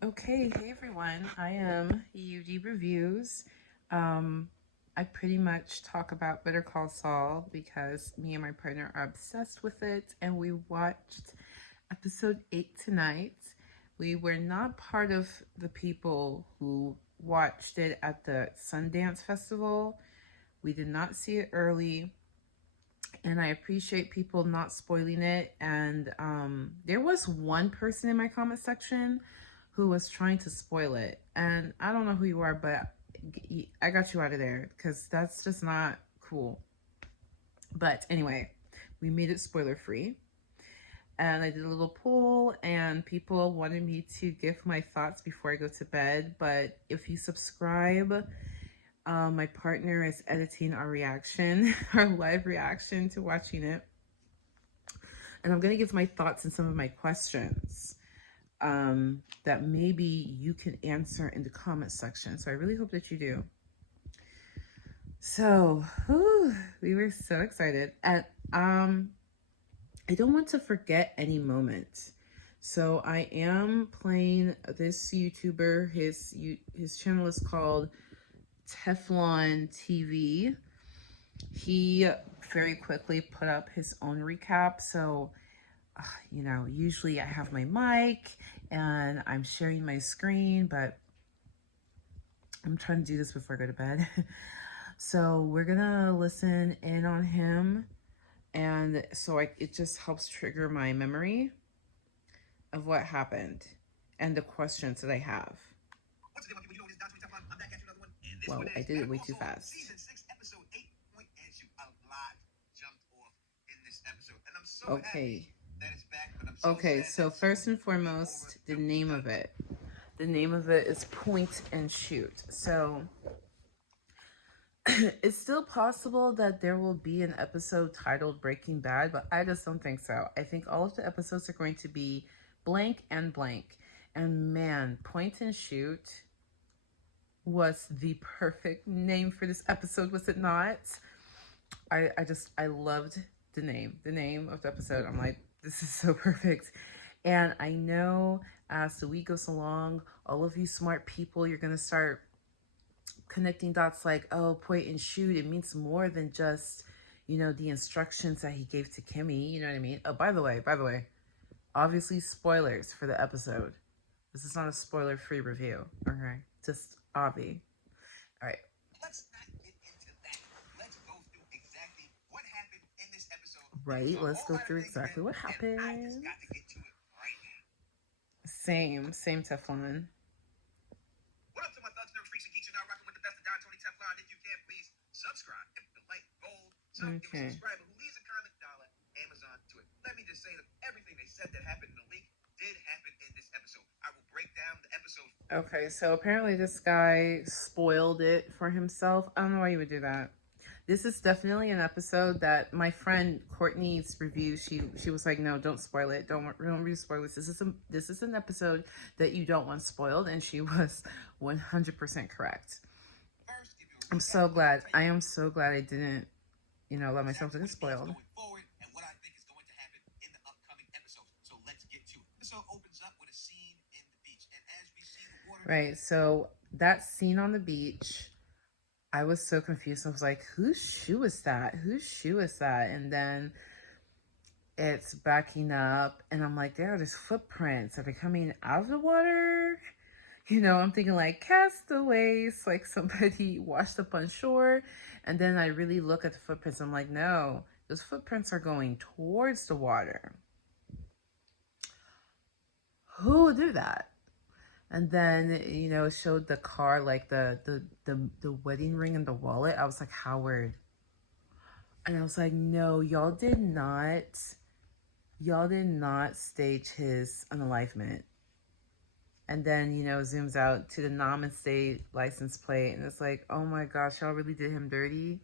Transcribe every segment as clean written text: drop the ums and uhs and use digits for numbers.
Okay, hey everyone. I am UD Reviews. I pretty much talk about Better Call Saul because me and my partner are obsessed with it, and we watched episode 8 tonight. We were not part of the people who watched it at the Sundance Festival. We did not see it early, and I appreciate people not spoiling it. And there was one person in my comment section who was trying to spoil it, and I don't know who you are, but I got you out of there because that's just not cool. But anyway, we made it spoiler free, and I did a little poll, and people wanted me to give my thoughts before I go to bed. But if you subscribe, my partner is editing our reaction, our live reaction to watching it. And I'm going to give my thoughts and some of my questions that maybe you can answer in the comment section. So I really hope that you do. So, we were so excited. And I don't want to forget any moment. So I am playing this YouTuber. His channel is called Teflon TV. He very quickly put up his own recap. So, usually I have my mic and I'm sharing my screen, but I'm trying to do this before I go to bed. So we're gonna listen in on him, and so it just helps trigger my memory of what happened and the questions that I have. Well, I did it way too fast. Season 6, episode 8, point and shoot. A lot jumped off in this episode, and I'm so happy that it's back, but I'm so okay, so first and foremost, the name of it. The name of it is Point and Shoot. So it's still possible that there will be an episode titled Breaking Bad, but I just don't think so. I think all of the episodes are going to be blank and blank. And man, Point and Shoot was the perfect name for this episode, was it not? I loved the name of the episode. I'm like, this is so perfect. And I know as the week goes along, all of you smart people, you're going to start connecting dots like, oh, point and shoot, it means more than just, the instructions that he gave to Kimmy. You know what I mean? Oh, by the way, obviously spoilers for the episode. This is not a spoiler-free review, okay? Just obvi. All right. Let's not get into that. Let's go through exactly what happened in this episode. Right, let's go through exactly what happened. I just got to get to it right now. Same Teflon. What up to my thugs, nerds, freaks, and geeks? You're now rocking with the best of Don Tony Teflon. If you can, please subscribe. If you like gold, so if a subscriber who leaves a comment, dollar, Amazon to it. Let me just say that everything they said that happened in the leak did happen in this episode. I will break down the episode. Okay, so apparently this guy spoiled it for himself. I don't know why you would do that. This is definitely an episode that my friend Courtney's review, she was like, no, don't spoil it. Don't really spoil this. This is an episode that you don't want spoiled, and she was 100% correct. I'm so glad. I am so glad I didn't, let myself get spoiled. Right, so that scene on the beach, I was so confused. I was like, whose shoe is that? Whose shoe is that? And then it's backing up, and I'm like, there are these footprints. Are they coming out of the water? I'm thinking like castaways, like somebody washed up on shore. And then I really look at the footprints. I'm like, no, those footprints are going towards the water. Who would do that? And then, it showed the car, like the wedding ring and the wallet. I was like, Howard. And I was like, no, y'all did not stage his unalivement. And then, zooms out to the non-state license plate. And it's like, oh my gosh, y'all really did him dirty.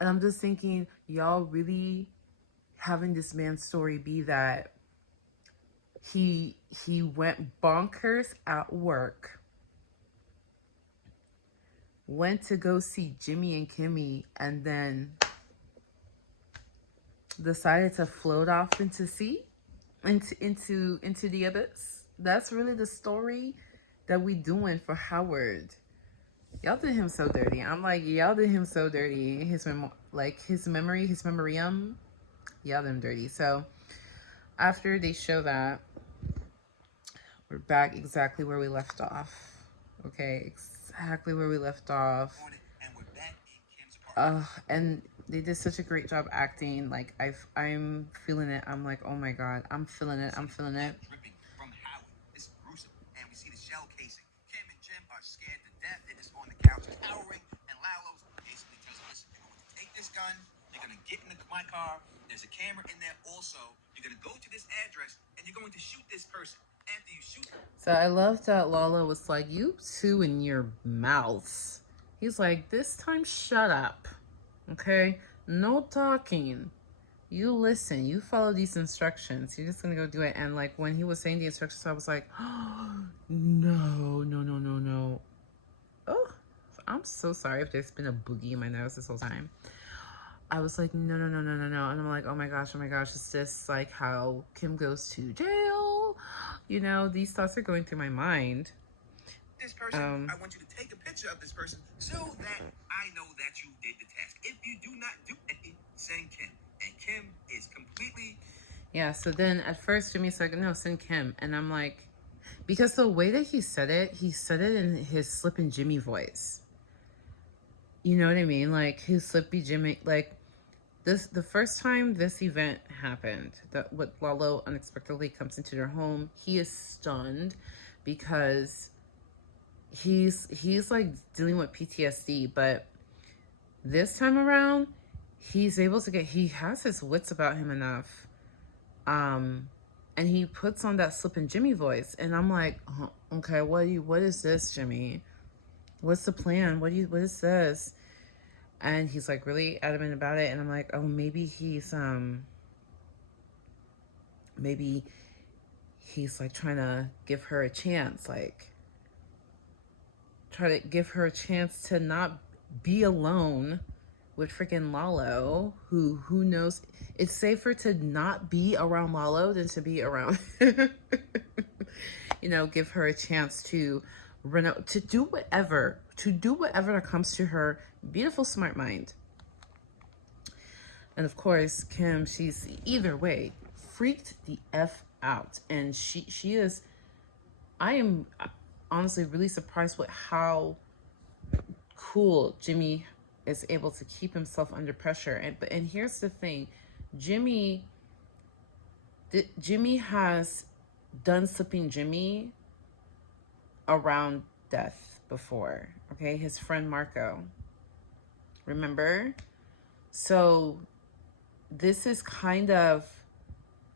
And I'm just thinking, y'all really having this man's story be that he went bonkers at work, went to go see Jimmy and Kimmy, and then decided to float off into the abyss. That's really the story that we doing for Howard. Y'all did him so dirty. I'm like, y'all did him so dirty. His memory, his memoriam, y'all did him dirty. So after they show that, we're back exactly where we left off. Okay, exactly where we left off. And they did such a great job acting. Like I'm feeling it. I'm like, oh my god, I'm feeling it. I'm feeling it. From Howard. It's gruesome, and we see the shell casing. Kim and Jim are scared to death. They're just on the couch cowering, and Lalo's basically tells us, "You're going to take this gun. You're going to get in my car. There's a camera in there. Also, you're going to go to this address, and you're going to shoot this person. After you shoot." So I love that Lalo was like, "You two in your mouths." He's like, "This time, shut up. Okay? No talking. You listen. You follow these instructions. You're just gonna go do it." And like when he was saying the instructions, I was like, "Oh, no, no, no, no, no." Oh, I'm so sorry if there's been a boogie in my nose this whole time. I was like, no, no, no, no, no, no. And I'm like, oh my gosh, is this like how Kim goes to jail? You know, these thoughts are going through my mind. This person, I want you to take a picture of this person so that I know that you did the task. If you do not do it, send Kim. And Kim is completely... Yeah, so then at first Jimmy's like, no, send Kim. And I'm like, because the way that he said it in his Slippin' Jimmy voice. You know what I mean? Like his Slippy Jimmy, like the first time this event happened, that what Lalo unexpectedly comes into their home, he is stunned because he's like dealing with PTSD, but this time around he's able to he has his wits about him enough, and he puts on that Slippin' Jimmy voice, and I'm like, oh, okay, what is this, Jimmy? What's the plan? What is this? And he's like really adamant about it, and I'm like, oh, maybe he's like trying to give her a chance, like try to give her a chance to not be alone with freaking Lalo, who knows, it's safer to not be around Lalo than to be around you know, give her a chance to run out, to do whatever that comes to her beautiful smart mind. And of course Kim, she's either way freaked the F out, and she is, I am honestly really surprised with how cool Jimmy is able to keep himself under pressure. And here's the thing, Jimmy has done Slipping Jimmy around death before. Okay, his friend Marco, remember? So this is kind of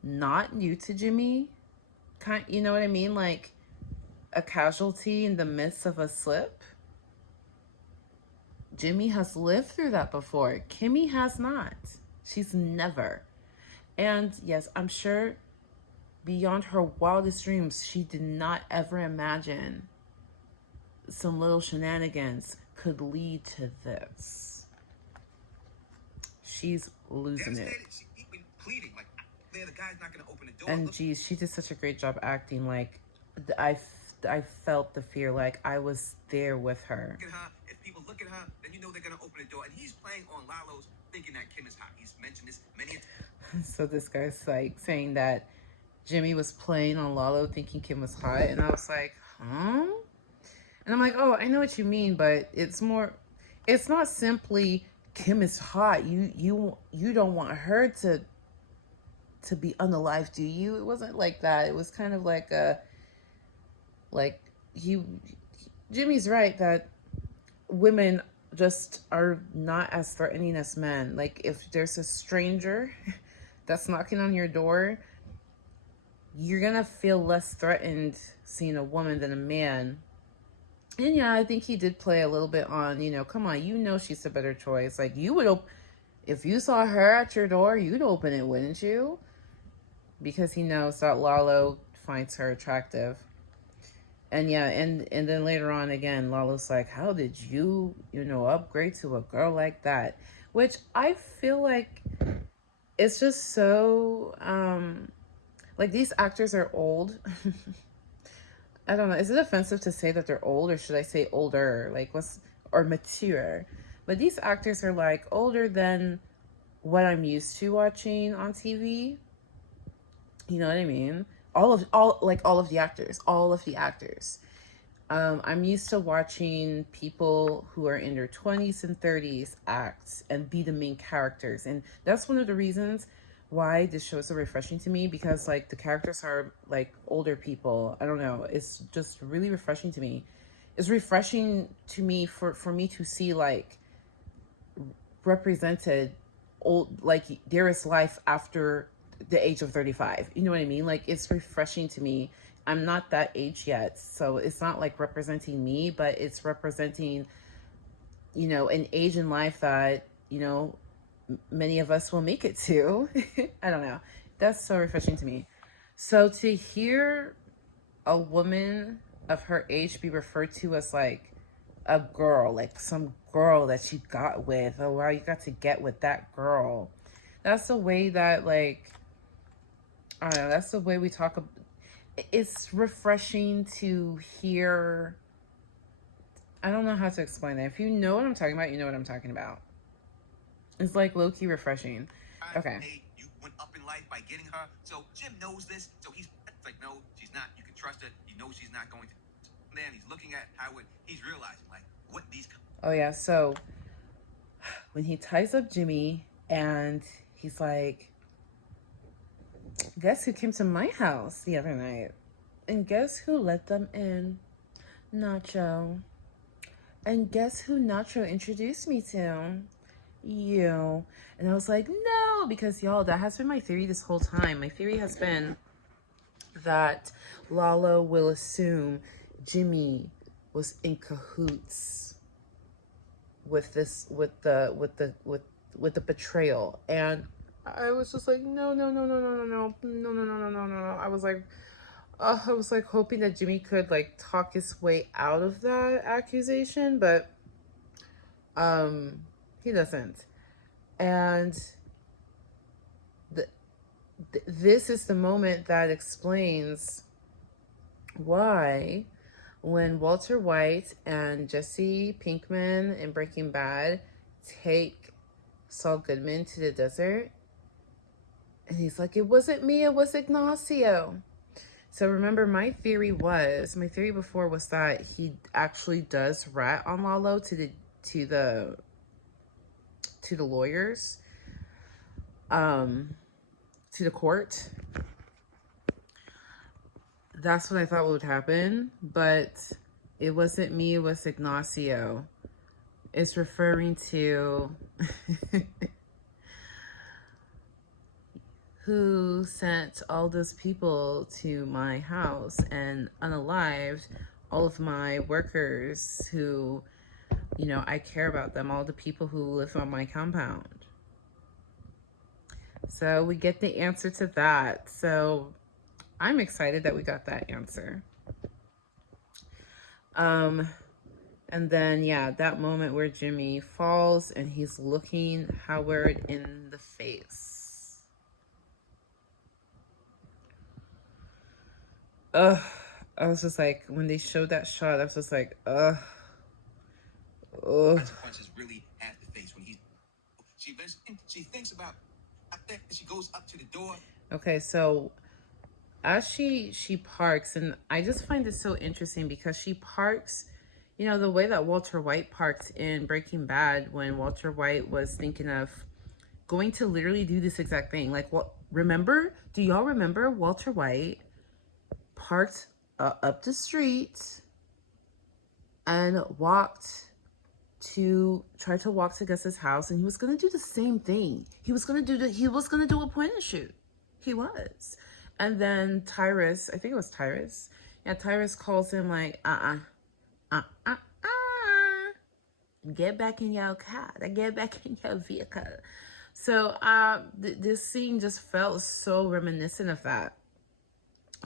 not new to Jimmy, you know what I mean, like a casualty in the midst of a slip. Jimmy has lived through that before. Kimmy has not. She's never. And yes, I'm sure beyond her wildest dreams, she did not ever imagine some little shenanigans could lead to this. She's losing it. And geez, she did such a great job acting. Like I felt the fear, like I was there with her. If people look at her, then you know they're gonna open the door. And he's playing on Lalo's, thinking that Kim is hot. He's mentioned this many times. So this guy's like saying that Jimmy was playing on Lalo, thinking Kim was hot, and I was like, huh? And I'm like, oh, I know what you mean, but it's not simply Kim is hot. You don't want her to be unalive, do you? It wasn't like that. It was kind of like Jimmy's right that women just are not as threatening as men. Like if there's a stranger that's knocking on your door, you're gonna feel less threatened seeing a woman than a man. And yeah, I think he did play a little bit on, you know, come on, you know she's a better choice. Like you would, if you saw her at your door, you'd open it, wouldn't you? Because he knows that Lalo finds her attractive. And yeah, and then later on again, Lalo's like, how did you upgrade to a girl like that? Which I feel like it's just so, like these actors are old. I don't know. Is it offensive to say that they're old, or should I say older? Like, what's, or mature? But these actors are like older than what I'm used to watching on TV. You know what I mean? All of the actors, all of the actors. I'm used to watching people who are in their 20s and 30s act and be the main characters. And that's one of the reasons why this show is so refreshing to me, because like the characters are like older people. I don't know. It's just really refreshing to me. It's refreshing to me for me to see like represented old, like there is life after the age of 35. You know what I mean? Like it's refreshing to me. I'm not that age yet, so it's not like representing me, but it's representing, you know, an age in life that, you know, many of us will make it to. I don't know. That's so refreshing to me. So to hear a woman of her age be referred to as like a girl, like some girl that you got with. Oh wow, you got to get with that girl. That's the way that like, I don't know, that's the way we talk. It's refreshing to hear. I don't know how to explain it. If you know what I'm talking about, you know what I'm talking about. It's like low-key refreshing. Okay. Hey, you went up in life by getting her. So Jim knows this. So he's like, no, she's not. You can trust her. He knows she's not going to. Then he's looking at Howard. He's realizing like what these. Oh yeah. So when he ties up Jimmy and he's like, guess who came to my house the other night? And guess who let them in? Nacho. And guess who Nacho introduced me to? You. And I was like, no, because y'all, that has been my theory this whole time. My theory has been that Lalo will assume Jimmy was in cahoots with this, with the betrayal. And I was just like, no. I was like hoping that Jimmy could like talk his way out of that accusation, but he doesn't. And this is the moment that explains why when Walter White and Jesse Pinkman in Breaking Bad take Saul Goodman to the desert, and he's like, it wasn't me, it was Ignacio. So remember, my theory before was that he actually does rat on Lalo to the lawyers, to the court. That's what I thought would happen, but it wasn't me, it was Ignacio. It's referring to who sent all those people to my house and unalived all of my workers who, you know, I care about them, all the people who live on my compound. So we get the answer to that. So I'm excited that we got that answer. And then, yeah, that moment where Jimmy falls and he's looking Howard in the face. Ugh. I was just like, when they showed that shot, I was just like, ugh. Consequences really have to face when she thinks about. I think she goes up to the door. Okay, so as she parks, and I just find this so interesting because she parks, you know, the way that Walter White parked in Breaking Bad, when Walter White was thinking of going to literally do this exact thing. Like, what? Do y'all remember Walter White parked up the street and tried to walk to Gus's house, and he was gonna do the same thing. He was gonna do a point and shoot. He was. And then Tyrus, I think it was Tyrus. Yeah, Tyrus calls him like, get back in your car. Get back in your vehicle. So this scene just felt so reminiscent of that.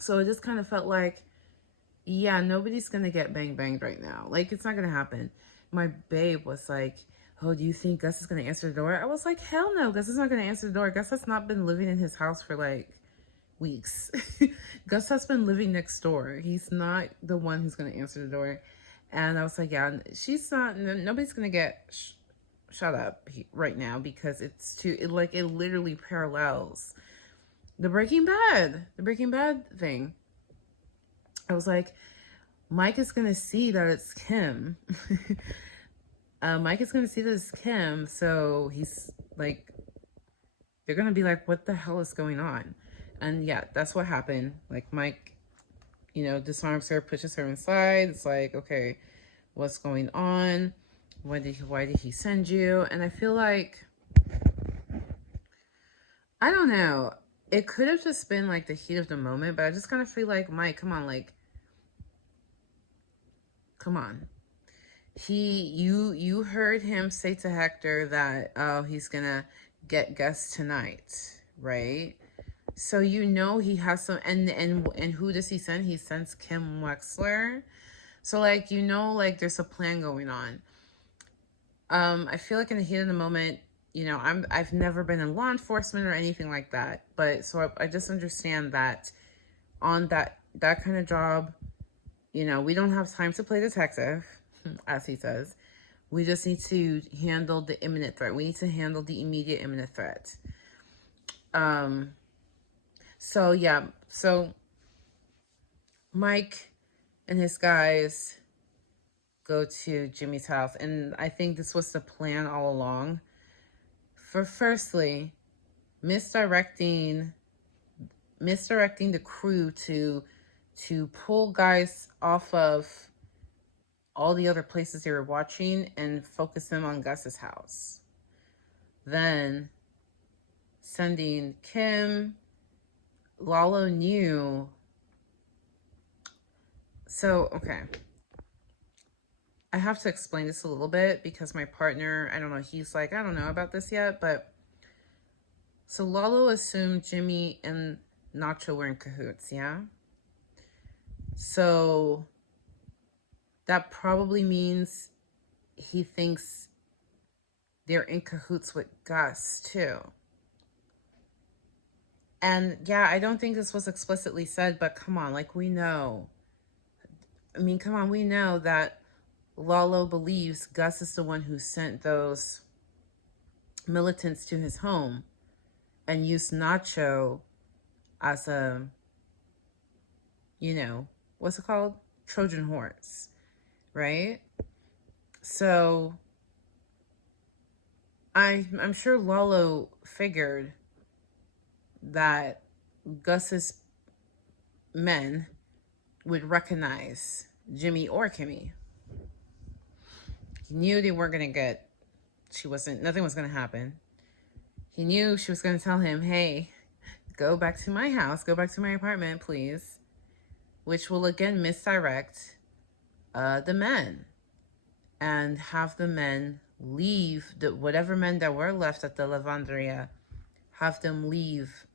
So it just kind of felt like, yeah, nobody's gonna get banged right now. Like, it's not gonna happen. My babe was like, oh, do you think Gus is gonna answer the door? I was like, hell no, Gus is not gonna answer the door. Gus has not been living in his house for like weeks. Gus has been living next door. He's not the one who's going to answer the door. And I was like, yeah, she's not, nobody's going to get shut up right now because it's too, it literally parallels the Breaking Bad thing. I was like, Mike is going to see that it's Kim. Mike is going to see that it's Kim. So he's like, they're going to be like, what the hell is going on? And yeah, that's what happened. Like Mike, disarms her, pushes her inside. It's like, okay, what's going on? Why did he send you? And I feel like, I don't know. It could have just been like the heat of the moment, but I just kind of feel like, Mike, come on, like, come on. You heard him say to Hector that, oh, he's gonna get Gus tonight, right? So he has some, and who does he send? He sends Kim Wexler. So like, like there's a plan going on. I feel like in the heat of the moment, I've never been in law enforcement or anything like that, but so I just understand that on that kind of job, we don't have time to play detective, as he says. We just need to handle the imminent threat. We need to handle the immediate imminent threat. So yeah, so Mike and his guys go to Jimmy's house, and I think this was the plan all along. For firstly, misdirecting the crew to pull guys off of all the other places they were watching and focus them on Gus's house. Then sending Kim. Lalo knew. So, okay. I have to explain this a little bit because my partner, I don't know, he's like, I don't know about this yet, but so Lalo assumed Jimmy and Nacho were in cahoots, yeah? So that probably means he thinks they're in cahoots with Gus too. And yeah, I don't think this was explicitly said, but come on, like we know. I mean, come on, we know that Lalo believes Gus is the one who sent those militants to his home and used Nacho as a, what's it called? Trojan horse, right? So I'm sure Lalo figured that Gus's men would recognize Jimmy or Kimmy. He knew they weren't going to get, nothing was going to happen. He knew she was going to tell him, hey, go back to my house, go back to my apartment, please. Which will again misdirect the men and have the men leave, whatever men that were left at the lavanderia, have them leave.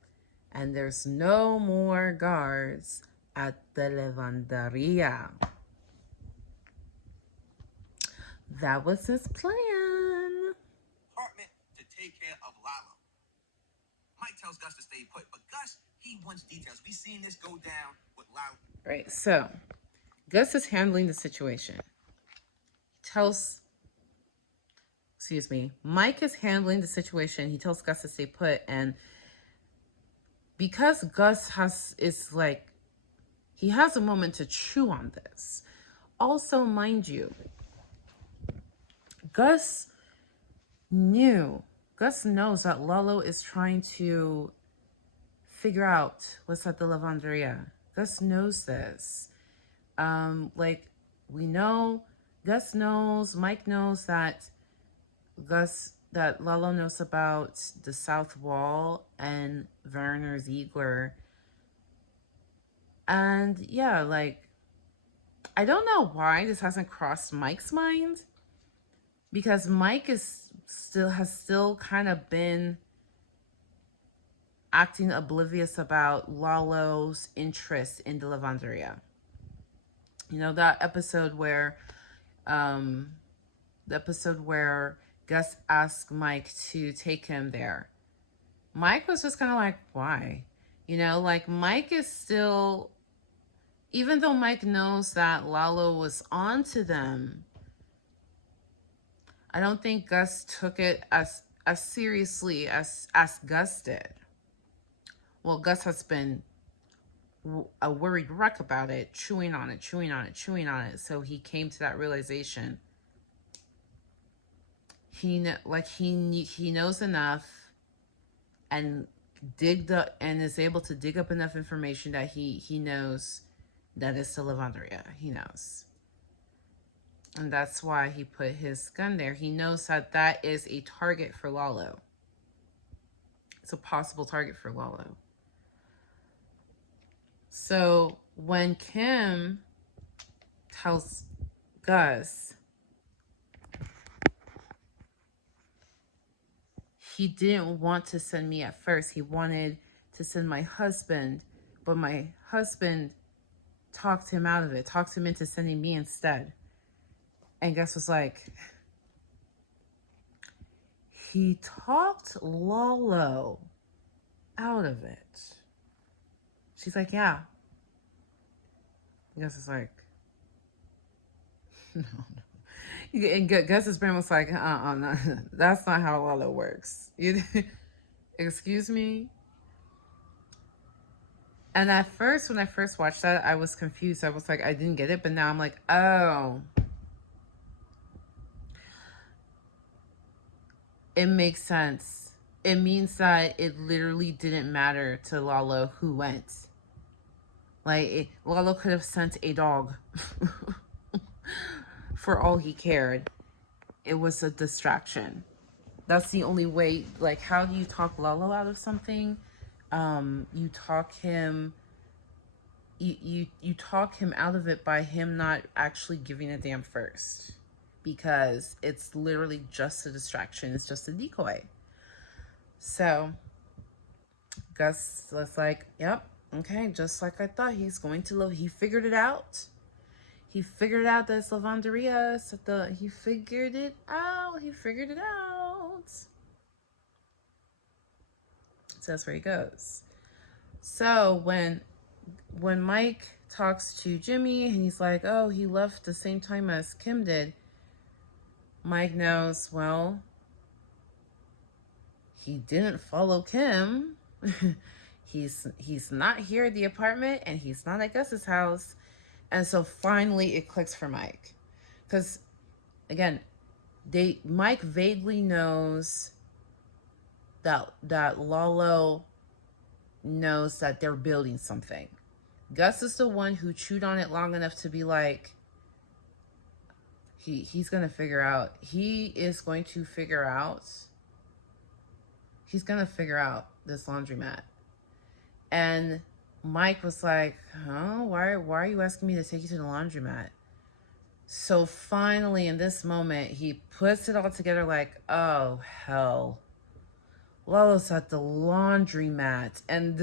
And there's no more guards at the lavanderia. That was his plan. Apartment to take care of Lalo. Mike tells Gus to stay put, but Gus, he wants details. We seen this go down with Lalo. Right, so Gus is handling the situation. Mike is handling the situation. He tells Gus to stay put, and because Gus he has a moment to chew on this. Also, mind you, Gus knows that Lalo is trying to figure out what's at the lavanderia. Gus knows this. We know, Gus knows, Mike knows that Lalo knows about the South Wall and Werner Ziegler. And yeah, I don't know why this hasn't crossed Mike's mind, because Mike has still kind of been acting oblivious about Lalo's interest in the lavanderia. That episode where Gus asked Mike to take him there. Mike was just kind of like, why? You know, like Mike is still, even though Mike knows that Lalo was onto them, I don't think Gus took it as seriously as Gus did. Well, Gus has been a worried wreck about it, chewing on it, chewing on it, chewing on it. So he came to that realization. He knows enough and is able to dig up enough information that he knows that it's the lavanderia. He knows. And that's why he put his gun there. He knows that that is a target for Lalo. It's a possible target for Lalo. So when Kim tells Gus he didn't want to send me at first, he wanted to send my husband, but my husband talked him out of it, talked him into sending me instead. And Gus was like, he talked Lalo out of it. She's like, yeah. Gus is like, no. And Gus's brain was like, no, that's not how Lalo works. Excuse me? And at first, when I first watched that, I was confused. I was like, I didn't get it. But now I'm like, oh. It makes sense. It means that it literally didn't matter to Lalo who went. Like, Lalo could have sent a dog. For all he cared. It was a distraction. That's the only way. Like, how do you talk Lalo out of something? You talk him... You talk him out of it by him not actually giving a damn first. Because it's literally just a distraction. It's just a decoy. So, Gus was like, yep, okay, just like I thought. He's going to love. He figured it out. He figured out that it's lavanderia. So he figured it out. He figured it out. So that's where he goes. So when Mike talks to Jimmy and he's like, oh, he left the same time as Kim did, Mike knows, well, he didn't follow Kim. He's not here at the apartment, and he's not at Gus's house. And so finally it clicks for Mike. Because, again, Mike vaguely knows that Lalo knows that they're building something. Gus is the one who chewed on it long enough to be like, he's going to figure out. He's going to figure out this laundromat. And Mike was like, huh? Why are you asking me to take you to the laundromat? So finally, in this moment, he puts it all together like, oh, hell. Lalo's at the laundromat. And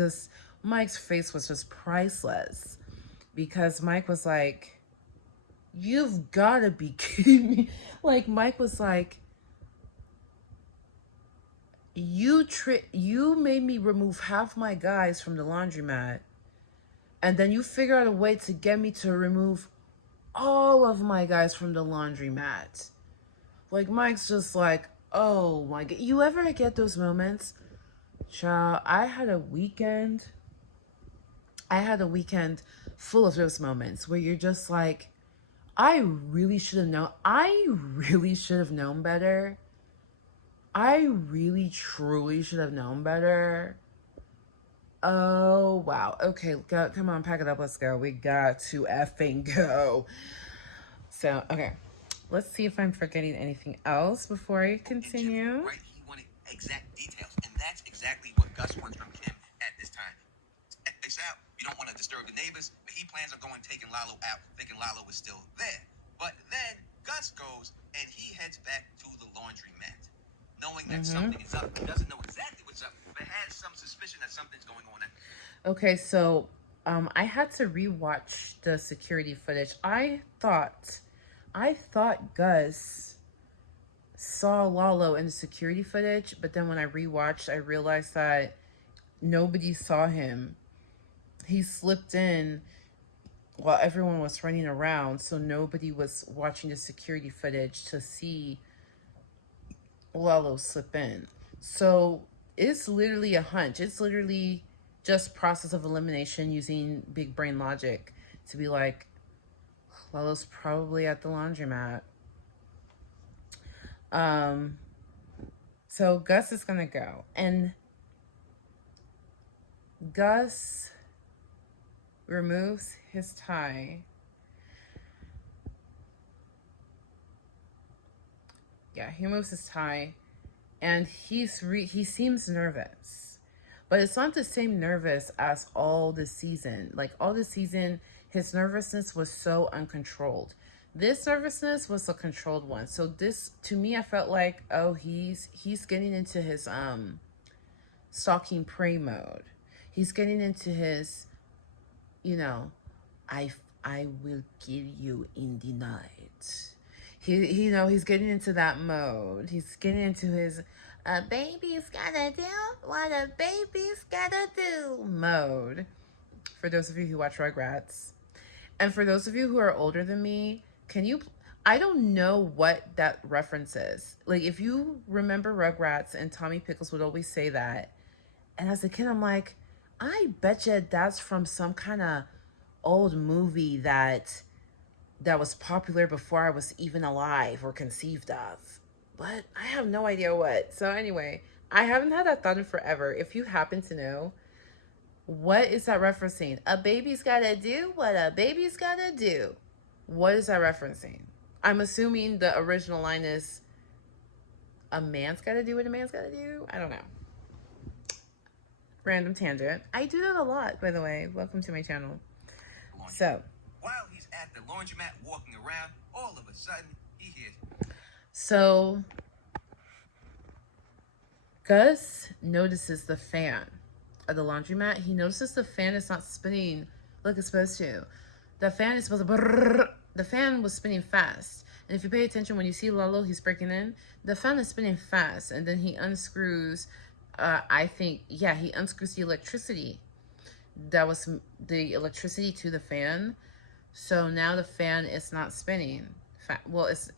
Mike's face was just priceless. Because Mike was like, you've got to be kidding me. Like, Mike was like, you made me remove half my guys from the laundromat, and then you figure out a way to get me to remove all of my guys from the laundromat. Like, Mike's just like, oh my God. You ever get those moments? Child, I had a weekend full of those moments where you're just like, I really should have known better. I really, truly should have known better. Oh, wow. Okay, come on, pack it up. Let's go. We got to effing go. So, okay. Let's see if I'm forgetting anything else before I continue. Right, he wanted exact details, and that's exactly what Gus wants from Kim at this time. It's out. You don't want to disturb the neighbors, but he plans on taking Lalo out, thinking Lalo is still there. But then Gus goes, and he heads back to the laundromat. Knowing that something is up. He doesn't know exactly what's up, but has some suspicion that something's going on. Okay, so I had to rewatch the security footage. I thought Gus saw Lalo in the security footage, but then when I rewatched, I realized that nobody saw him. He slipped in while everyone was running around, so nobody was watching the security footage to see Lalo slip in. So it's literally a hunch. It's literally just process of elimination using big brain logic to be like, Lalo's probably at the laundromat. So Gus is gonna go, and Gus removes his tie. Yeah, he removes his tie, and he seems nervous, but it's not the same nervous as all this season. Like all this season, his nervousness was so uncontrolled. This nervousness was a controlled one. So this, to me, I felt like, oh, he's getting into his stalking prey mode. He's getting into his, you know, I will kill you in the night. He's getting into that mode. He's getting into his a baby's gotta do what a baby's gotta do mode. For those of you who watch Rugrats. And for those of you who are older than me, I don't know what that reference is. Like, if you remember Rugrats, and Tommy Pickles would always say that. And as a kid, I'm like, I betcha that's from some kind of old movie that was popular before I was even alive or conceived of. But I have no idea what. So anyway, I haven't had that thought in forever. If you happen to know, what is that referencing? A baby's gotta do what a baby's gotta do. What is that referencing? I'm assuming the original line is a man's gotta do what a man's gotta do. I don't know. Random tangent. I do that a lot, by the way. Welcome to my channel. So, while he's at the laundromat walking around, all of a sudden he hears. So, Gus notices the fan of the laundromat. He notices the fan is not spinning like it's supposed to. The fan is supposed to brrr. The fan was spinning fast. And if you pay attention, when you see Lalo, he's breaking in, the fan is spinning fast. And then he unscrews, he unscrews the electricity. That was the electricity to the fan. So now the fan is not spinning. Well, it's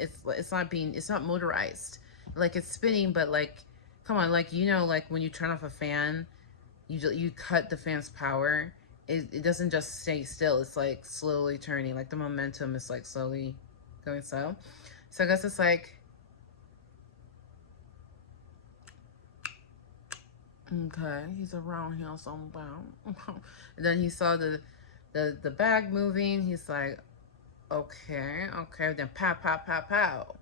not motorized. Like, it's spinning, but like, come on, like, like when you turn off a fan, you cut the fan's power. It doesn't just stay still. It's like slowly turning. Like the momentum is like slowly going slow. So I guess it's like, okay, he's around here somewhere. And then he saw the bag moving. He's like, okay. Then pow, pow, pow, pow.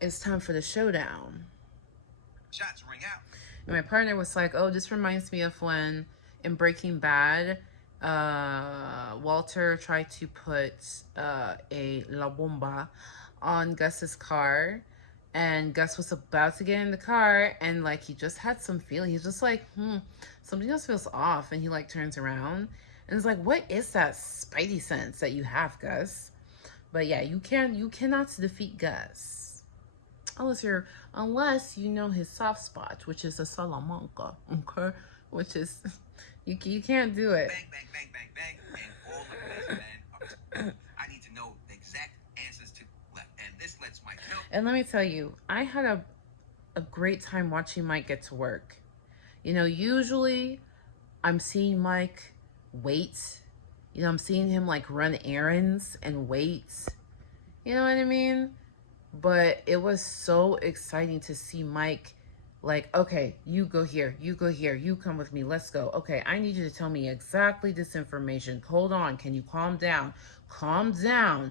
It's time for the showdown. Shots ring out. And my partner was like, oh, this reminds me of when in Breaking Bad, Walter tried to put a La Bomba on Gus's car. And Gus was about to get in the car, and like he just had some feeling. He's just like, something else feels off. And he like turns around and it's like, what is that spidey sense that you have, Gus? But yeah, you cannot defeat Gus. Unless you know his soft spot, which is a Salamanca, okay? Which is, you can't do it. Bang, bang, bang, bang, bang, and all of the men are. I need to know the exact answers to left, and this lets Mike help. And let me tell you, I had a great time watching Mike get to work. Usually I'm seeing Mike wait. I'm seeing him like run errands and wait. You know what I mean? But it was so exciting to see Mike like, okay, you go here, you come with me, let's go. Okay, I need you to tell me exactly this information. Hold on, can you calm down? Calm down.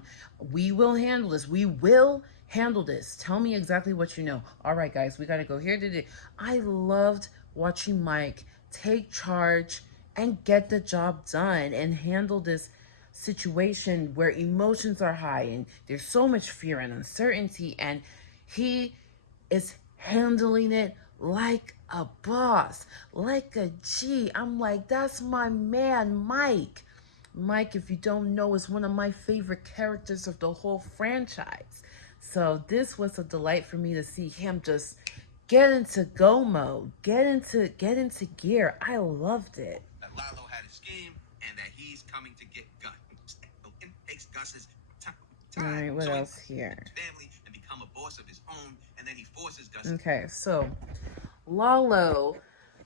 We will handle this. Tell me exactly what you know. All right, guys, we got to go here today. I loved watching Mike take charge and get the job done and handle this situation where emotions are high and there's so much fear and uncertainty, and he is handling it like a boss, like a G. I'm like, that's my man, Mike. Mike, if you don't know, is one of my favorite characters of the whole franchise. So this was a delight for me to see him just get into go mode, get into gear. I loved it. That Lalo had a scheme and that he's coming to get Gus. It takes Gus's time. All right, what so else here? Family and become a boss of his own, and then he forces Gus. Okay, so Lalo.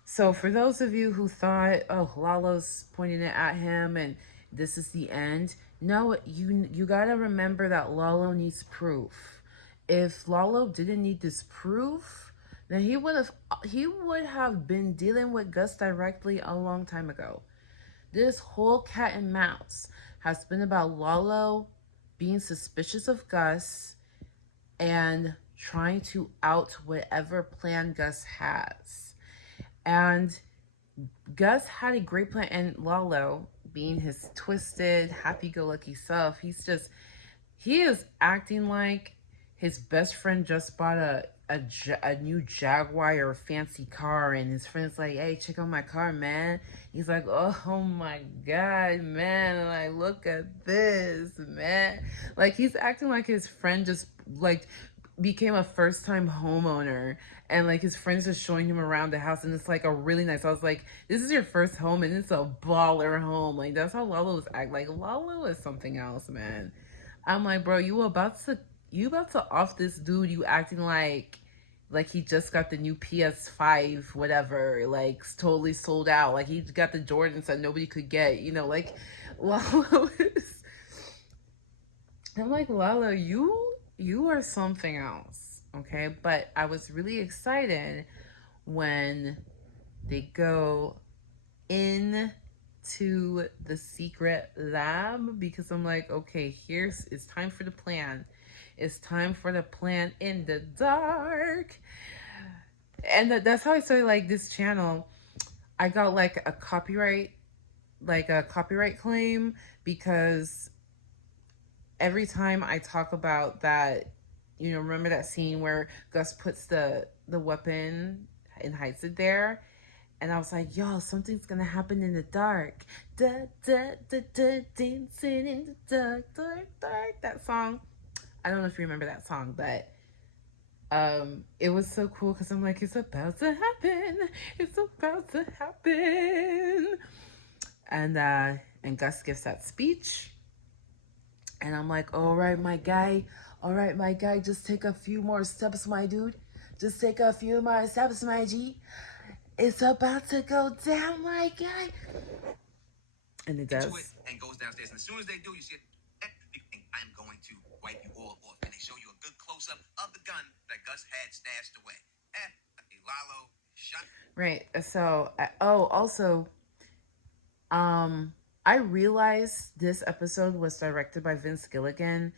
So for those of you who thought, oh, Lalo's pointing it at him and this is the end, no, you gotta remember that Lalo needs proof. If Lalo didn't need this proof, then he would have been dealing with Gus directly a long time ago. This whole cat and mouse has been about Lalo being suspicious of Gus and trying to out whatever plan Gus has. And Gus had a great plan, and Lalo, being his twisted, happy-go-lucky self, he is acting like his best friend just bought a new Jaguar or fancy car, and his friend's like, hey, check out my car, man. He's like, oh my God, man, like, look at this, man. Like, he's acting like his friend just, like, became a first-time homeowner, and like his friends just showing him around the house, and it's like a really nice. I was like, this is your first home, and it's a baller home. Like, that's how Lalo's act. Like, Lalo is something else, man. I'm like, bro, you about to off this dude. You acting like he just got the new PS5, whatever, like totally sold out. Like he got the Jordans that nobody could get. You know, like Lalo is. I'm like, Lalo, you are something else, okay? But I was really excited when they go into the secret lab, because I'm like, okay, it's time for the plan. It's time for the plan in the dark. And that's how I started like this channel. I got like a copyright claim, because every time I talk about that, you know, remember that scene where Gus puts the weapon and hides it there? And I was like, yo, something's gonna happen in the dark. Da, da, da, da, dancing in the dark, dark, dark. That song. I don't know if you remember that song, but it was so cool because I'm like, it's about to happen. It's about to happen. And Gus gives that speech. And I'm like, all right, my guy, just take a few more steps, my dude. Just take a few more steps, my G. It's about to go down, my guy. And it does. And goes downstairs. And as soon as they do, you see it. I'm going to wipe you all off. And they show you a good close-up of the gun that Gus had stashed away. Lalo shot. Right. So, also, I realized this episode was directed by Vince Gilligan.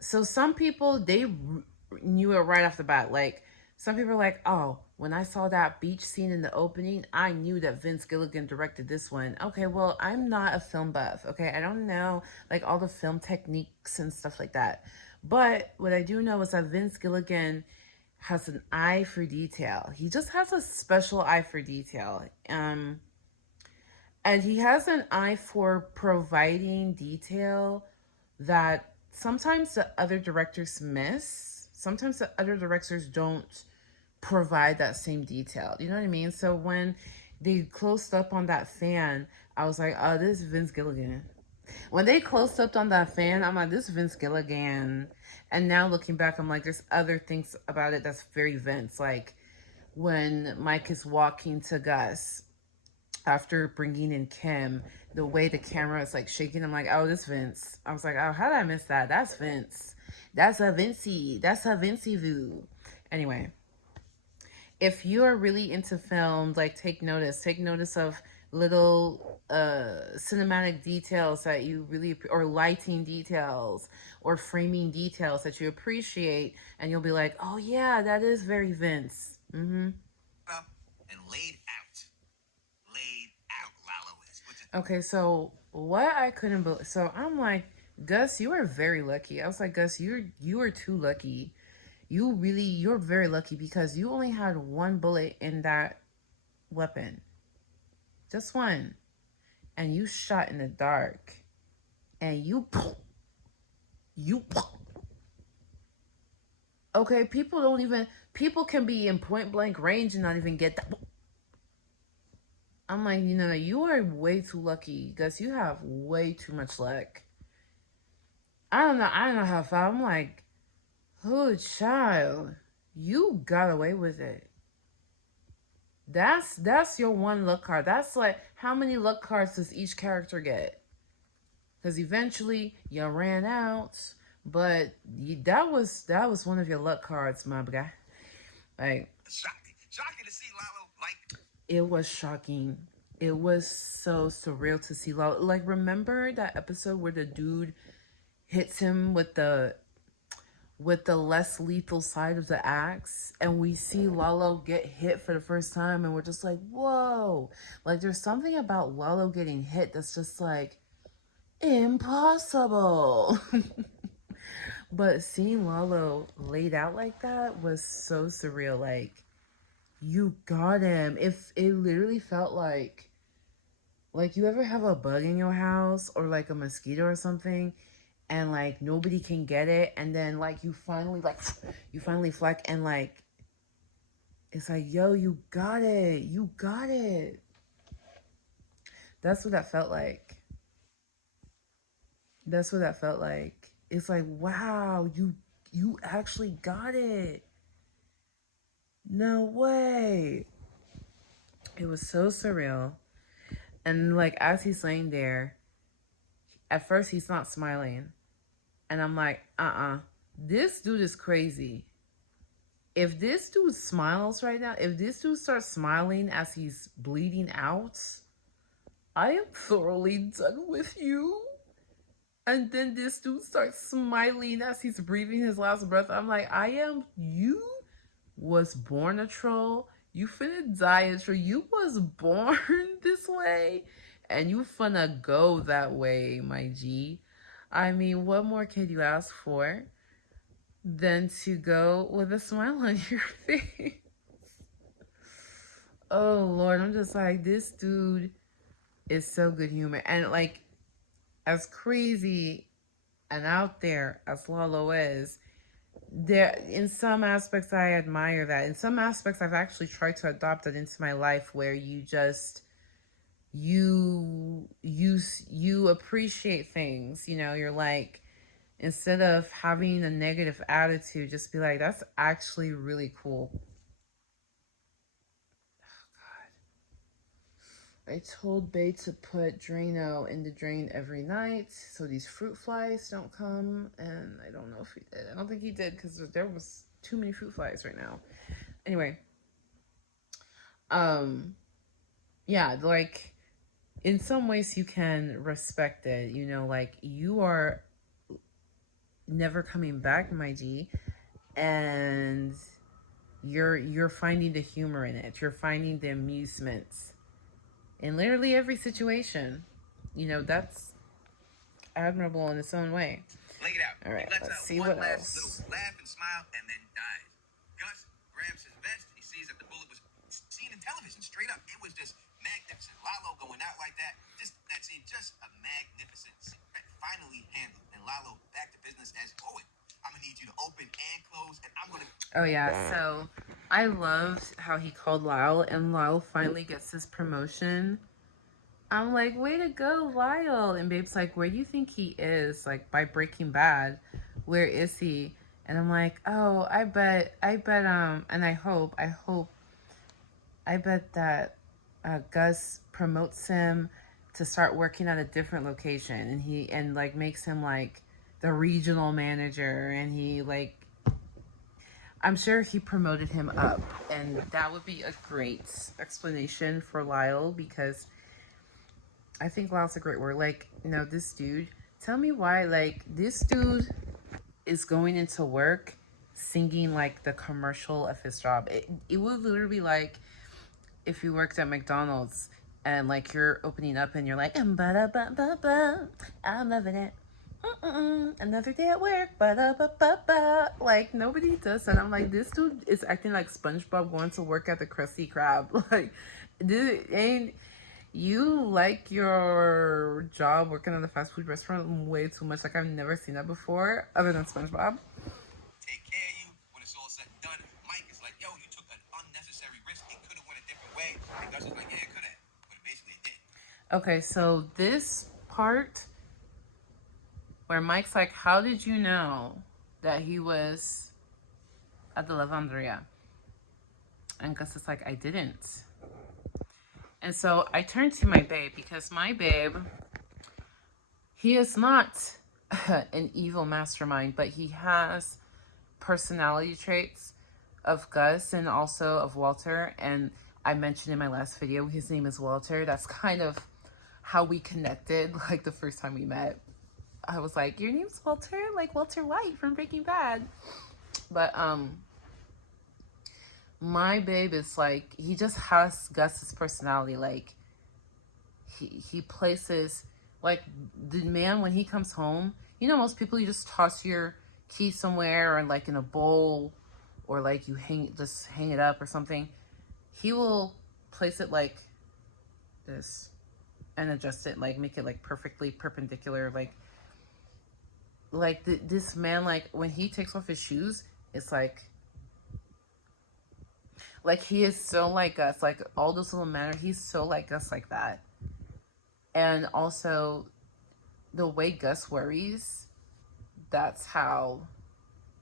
So some people, they knew it right off the bat. Like, some people are like, oh, when I saw that beach scene in the opening, I knew that Vince Gilligan directed this one. Okay, well, I'm not a film buff, okay? I don't know, like, all the film techniques and stuff like that. But what I do know is that Vince Gilligan has an eye for detail. He just has a special eye for detail. And he has an eye for providing detail that sometimes the other directors miss. Sometimes the other directors don't provide that same detail. You know what I mean? So when they closed up on that fan, I was like, oh, this is Vince Gilligan. When they closed up on that fan, I'm like, this is Vince Gilligan. And now looking back, I'm like, there's other things about it that's very Vince. Like when Mike is walking to Gus after bringing in Kim, the way the camera is like shaking, I'm like, oh, this Vince. I was like, oh, how did I miss that? That's Vince. That's a Vincey view. Anyway, if you are really into film, like take notice of little cinematic details that you really, or lighting details or framing details that you appreciate, and you'll be like, oh yeah, that is very Vince. And laid out Lalo is. Okay, so what I couldn't believe, so I'm like, Gus, you are very lucky. I was like, Gus, you are too lucky. You're very lucky, because you only had one bullet in that weapon. Just one. And you shot in the dark. And you Okay, people can be in point blank range and not even get that. I'm like, you are way too lucky, Gus. You have way too much luck. I don't know how far. I'm like, oh, child, you got away with it. That's your one luck card. That's like, how many luck cards does each character get? Because eventually you ran out, but that was one of your luck cards, my guy. Like, Shocking to see Lalo like. it was shocking. It was so surreal to see Lalo. Like, remember that episode where the dude hits him with the less lethal side of the axe, and we see Lalo get hit for the first time, and we're just like, whoa. Like, there's something about Lalo getting hit that's just like impossible. But seeing Lalo laid out like that was so surreal. Like, you got him. If it literally felt like you ever have a bug in your house or like a mosquito or something, and like nobody can get it, and then like you finally flack, and like it's like, yo, you got it. That's what that felt like. It's like, wow, you actually got it. No way. It was so surreal. And like, as he's laying there, at first he's not smiling, and I'm like, this dude is crazy. If this dude smiles right now, if this dude starts smiling as he's bleeding out, I am thoroughly done with you. And then this dude starts smiling as he's breathing his last breath. I'm like, you was born a troll. You finna die a troll. You was born this way, and you finna go that way, my G. I mean, what more can you ask for than to go with a smile on your face? Oh, Lord, I'm just like, this dude is so good humor. And like, as crazy and out there as Lalo is, there, in some aspects I admire that. In some aspects I've actually tried to adopt it into my life, where you just you appreciate things. You're like, instead of having a negative attitude, just be like, that's actually really cool. I told Bay to put Drano in the drain every night so these fruit flies don't come, and I don't know if he did. I don't think he did, because there was too many fruit flies right now. Anyway, yeah, like, in some ways you can respect it. Like, you are never coming back, my G, and you're finding the humor in it. You're finding the amusement in literally every situation. That's admirable in its own way. Lay it out. All right, let's see one what last else. little laugh and smile, and then dies. Gus grabs his vest. He sees that the bullet was seen in television. Straight up, it was just magnificent. Lalo going out like that. That scene, just a magnificent scene. Finally handled, and Lalo back to business as poet. I'm gonna need you to open and close, and I'm gonna. Oh yeah, so I loved how he called Lyle, and Lyle finally gets his promotion. I'm like, way to go, Lyle. And Babe's like, where do you think he is? Like, by Breaking Bad, where is he? And I'm like, oh, I bet, and I bet that Gus promotes him to start working at a different location, and like makes him like the regional manager, and he like, I'm sure he promoted him up, and that would be a great explanation for Lyle, because I think Lyle's a great word. Like, this dude, tell me why, like, this dude is going into work singing like the commercial of his job. It would literally be like if you worked at McDonald's and like you're opening up and you're like, I'm loving it. Another day at work, like, nobody does that. I'm like, this dude is acting like SpongeBob going to work at the Krusty Krab. Like, dude, ain't you like your job working at a fast food restaurant way too much? Like, I've never seen that before, other than SpongeBob. Take care of you when a Okay, so this part where Mike's like, how did you know that he was at the lavanderia? And Gus is like, I didn't. And so I turned to my babe because my babe, he is not an evil mastermind, but he has personality traits of Gus and also of Walter. And I mentioned in my last video, his name is Walter. That's kind of how we connected, like the first time we met. I was like, your name's Walter? Like Walter White from Breaking Bad. But my babe is like, he just has Gus's personality. Like he places, like the man when he comes home, you know, most people, you just toss your key somewhere or like in a bowl, or like you just hang it up or something. He will place it like this and adjust it, like make it like perfectly perpendicular. This man, like when he takes off his shoes, it's like he is so like us, like all those little manners, he's so like us, like that. And also the way Gus worries, that's how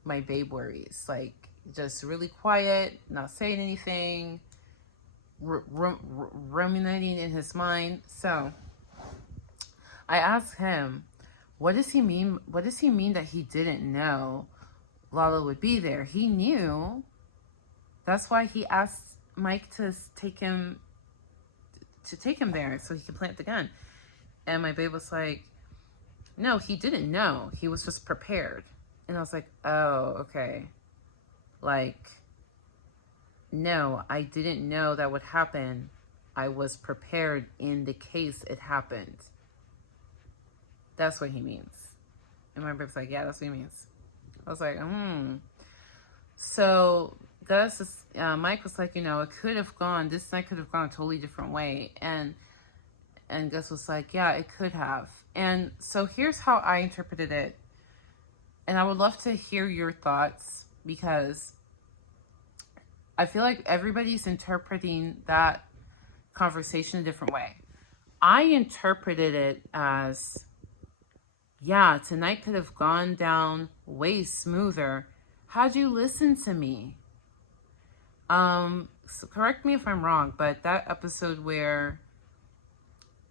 my babe worries. Like just really quiet, not saying anything, ruminating in his mind. So I asked him, what does he mean? What does he mean that he didn't know Lalo would be there? He knew. That's why he asked Mike to take him there so he could plant the gun. And my babe was like, no, he didn't know. He was just prepared. And I was like, oh, okay. Like, no, I didn't know that would happen. I was prepared in the case it happened. That's what he means. And my babe's like, yeah, that's what he means. I was like, So Mike was like, it could have gone, this night could have gone a totally different way. And Gus was like, yeah, it could have. And so here's how I interpreted it. And I would love to hear your thoughts, because I feel like everybody's interpreting that conversation a different way. I interpreted it as, yeah, tonight could have gone down way smoother had you listened to me. So correct me if I'm wrong, but that episode where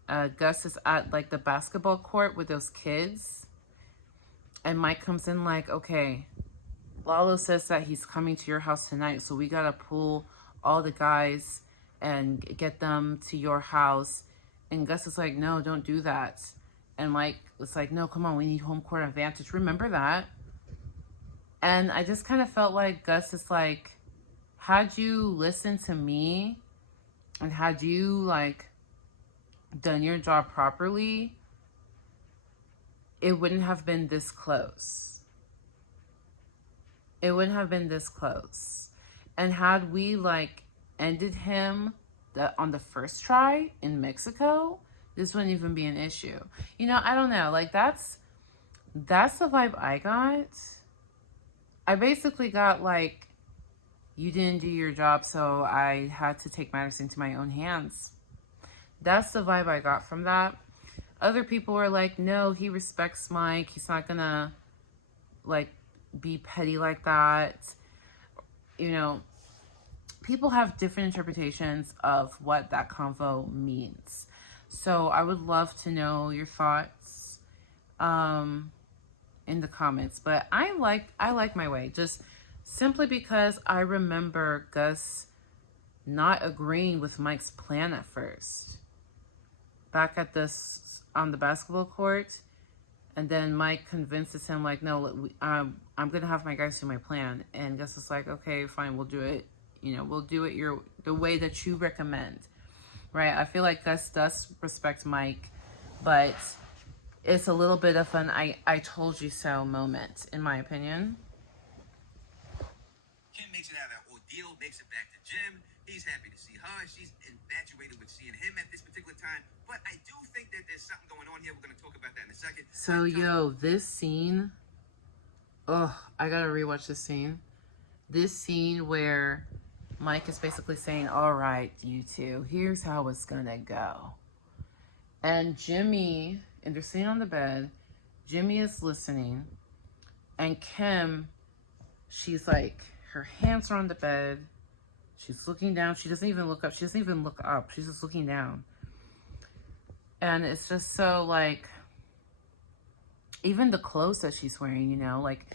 Gus is at like the basketball court with those kids, and Mike comes in like, okay, Lalo says that he's coming to your house tonight, so we gotta pull all the guys and get them to your house. And Gus is like, no, don't do that. And Mike was like, no, come on, we need home court advantage. Remember that? And I just kind of felt like Gus is like, had you listened to me and had you like done your job properly, it wouldn't have been this close. It wouldn't have been this close. And had we like ended him on the first try in Mexico, this wouldn't even be an issue. I don't know. Like that's the vibe I got. I basically got like, you didn't do your job, so I had to take matters into my own hands. That's the vibe I got from that. Other people were like, no, he respects Mike. He's not gonna like be petty like that. People have different interpretations of what that convo means. So I would love to know your thoughts in the comments. But I like my way, just simply because I remember Gus not agreeing with Mike's plan at first. Back at on the basketball court, and then Mike convinces him like, no, I'm gonna have my guys do my plan. And Gus is like, okay, fine, we'll do it. We'll do it the way that you recommend, right? I feel like Gus does respect Mike, but it's a little bit of an I told you so moment, in my opinion. Kim makes it out of that ordeal, makes it back to Jim. He's happy to see her. She's infatuated with seeing him at this particular time. But I do think that there's something going on here. We're going to talk about that in a second. So, this scene, I gotta rewatch this scene. This scene where Mike is basically saying, all right, you two, here's how it's gonna go. And Jimmy, and they're sitting on the bed. Jimmy is listening. And Kim, she's like, her hands are on the bed. She's looking down. She doesn't even look up. She doesn't even look up. She's just looking down. And it's just so like, even the clothes that she's wearing, you know, like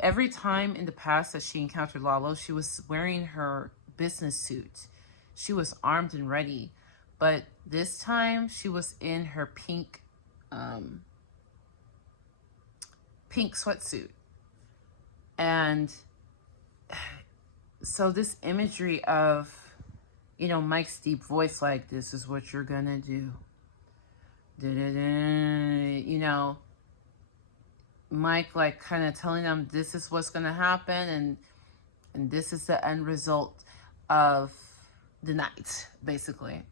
every time in the past that she encountered Lalo, she was wearing her business suit. She was armed and ready. But this time she was in her pink sweatsuit. And so this imagery of, you know, Mike's deep voice, like, this is what you're gonna do. Da-da-da. You know, Mike like kind of telling them this is what's gonna happen, and this is the end result of the night, basically.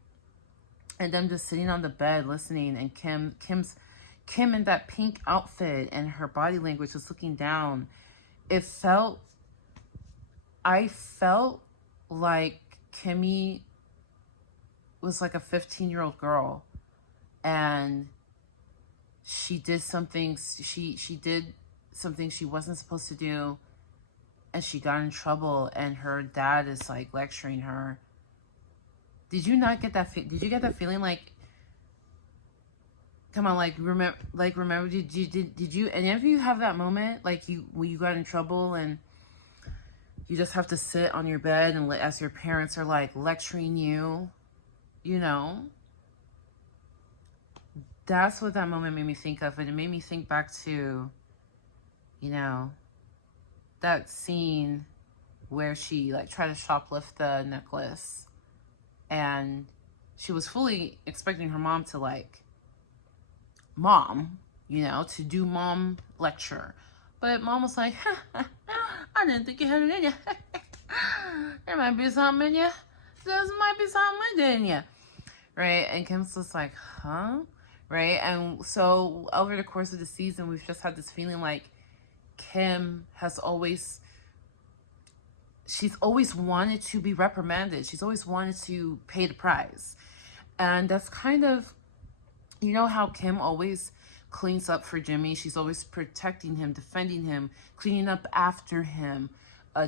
And them just sitting on the bed listening, and Kim in that pink outfit and her body language just looking down. I felt like Kimmy was like a 15-year-old girl, and she did something she wasn't supposed to do, and she got in trouble, and her dad is like lecturing her. Did you not get that did you get that feeling? Like, come on, like remember did you any of you have that moment, like, when you got in trouble and you just have to sit on your bed and as your parents are like lecturing you, you know? That's what that moment made me think of. And it made me think back to, you know, that scene where she like tried to shoplift the necklace, and she was fully expecting her mom to like, you know, to do mom lecture. But mom was like, I didn't think you had it in you. There might be something in you. There might be something in you. Right? And Kim's just like, huh? Right? And so over the course of the season, we've just had this feeling like Kim she's always wanted to be reprimanded. She's always wanted to pay the price. And that's kind of, you know how Kim always cleans up for Jimmy. She's always protecting him, defending him, cleaning up after him,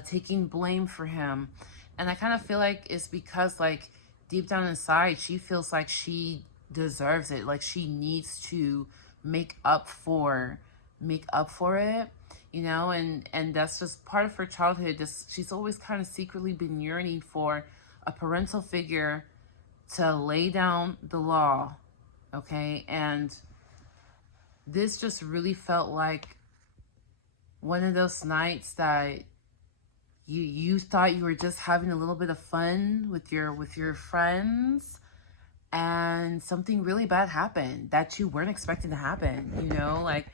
taking blame for him. And I kind of feel like it's because, like, deep down inside, she feels like she deserves it. Like, she needs to make up for it, you know? And that's just part of her childhood. She's always kind of secretly been yearning for a parental figure to lay down the law, okay? And this just really felt like one of those nights that you thought you were just having a little bit of fun with your friends, and something really bad happened that you weren't expecting to happen, you know? Like,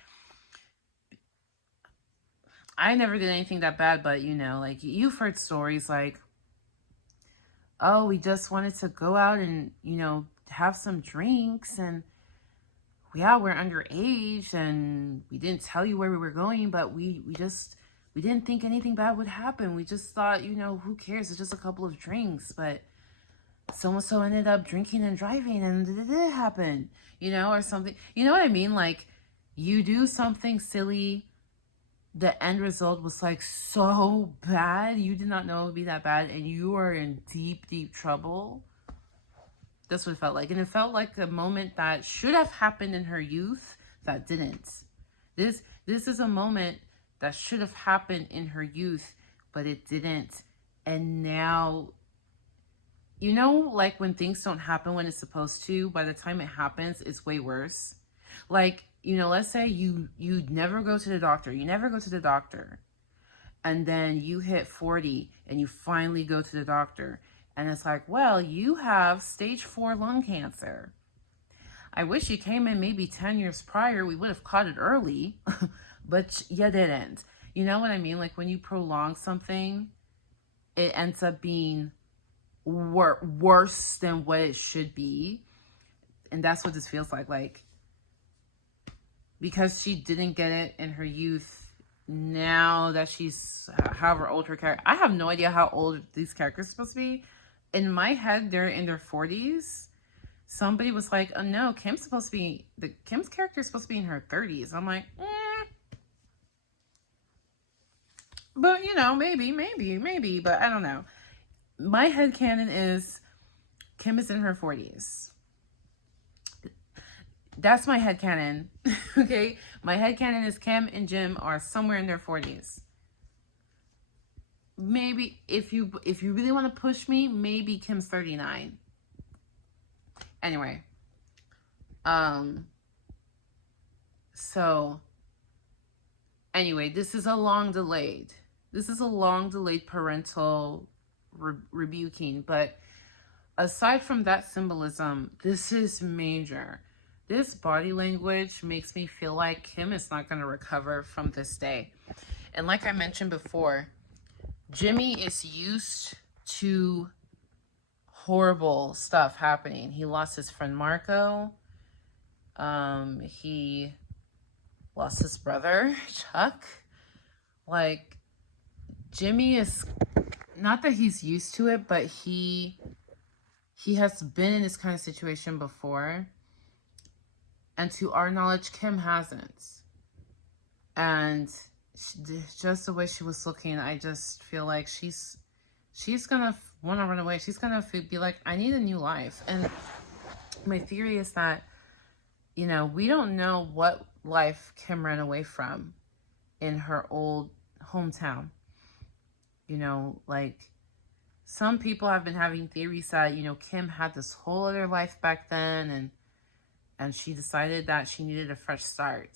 I never did anything that bad, but, you know, like, you've heard stories like, oh, we just wanted to go out and, you know, have some drinks, and yeah, we're underage, and we didn't tell you where we were going, but we didn't think anything bad would happen. We just thought, you know, who cares? It's just a couple of drinks. But so-and-so ended up drinking and driving, and it did happen, you know, or something. You know what I mean? Like, you do something silly, the end result was like so bad, you did not know it would be that bad, and you are in deep, deep trouble. That's what it felt like. And it felt like a moment that should have happened in her youth that didn't. This is a moment that should have happened in her youth, but it didn't. And now, you know, like when things don't happen when it's supposed to, by the time it happens, it's way worse. Like, you know, let's say you never go to the doctor. You never go to the doctor. And then you hit 40 and you finally go to the doctor. And it's like, well, you have stage 4 lung cancer. I wish you came in maybe 10 years prior. We would have caught it early, but you didn't. You know what I mean? Like, when you prolong something, it ends up being worse than what it should be. And that's what this feels like. Like, because she didn't get it in her youth, now that she's however old her character, I have no idea how old these characters are supposed to be. In my head, they're in their 40s. somebody was like, oh no, Kim's character is supposed to be in her 30s. I'm like, but maybe, but I don't know. My headcanon is Kim is in her 40s. That's my headcanon. Okay? My headcanon is Kim and Jim are somewhere in their 40s. Maybe if you really want to push me, maybe Kim's 39. Anyway. So anyway, this is a long delayed parental rebuking, but aside from that symbolism, this is major. This body language makes me feel like Kim is not going to recover from this day. And like I mentioned before, Jimmy is used to horrible stuff happening. He lost his friend Marco. He lost his brother, Chuck. Like, Jimmy is, not that he's used to it, but he has been in this kind of situation before. And to our knowledge, Kim hasn't. And just the way she was looking, I just feel like she's gonna want to run away. She's gonna be like, I need a new life. And my theory is that, we don't know what life Kim ran away from in her old hometown. Like, some people have been having theories that, Kim had this whole other life back then, and she decided that she needed a fresh start.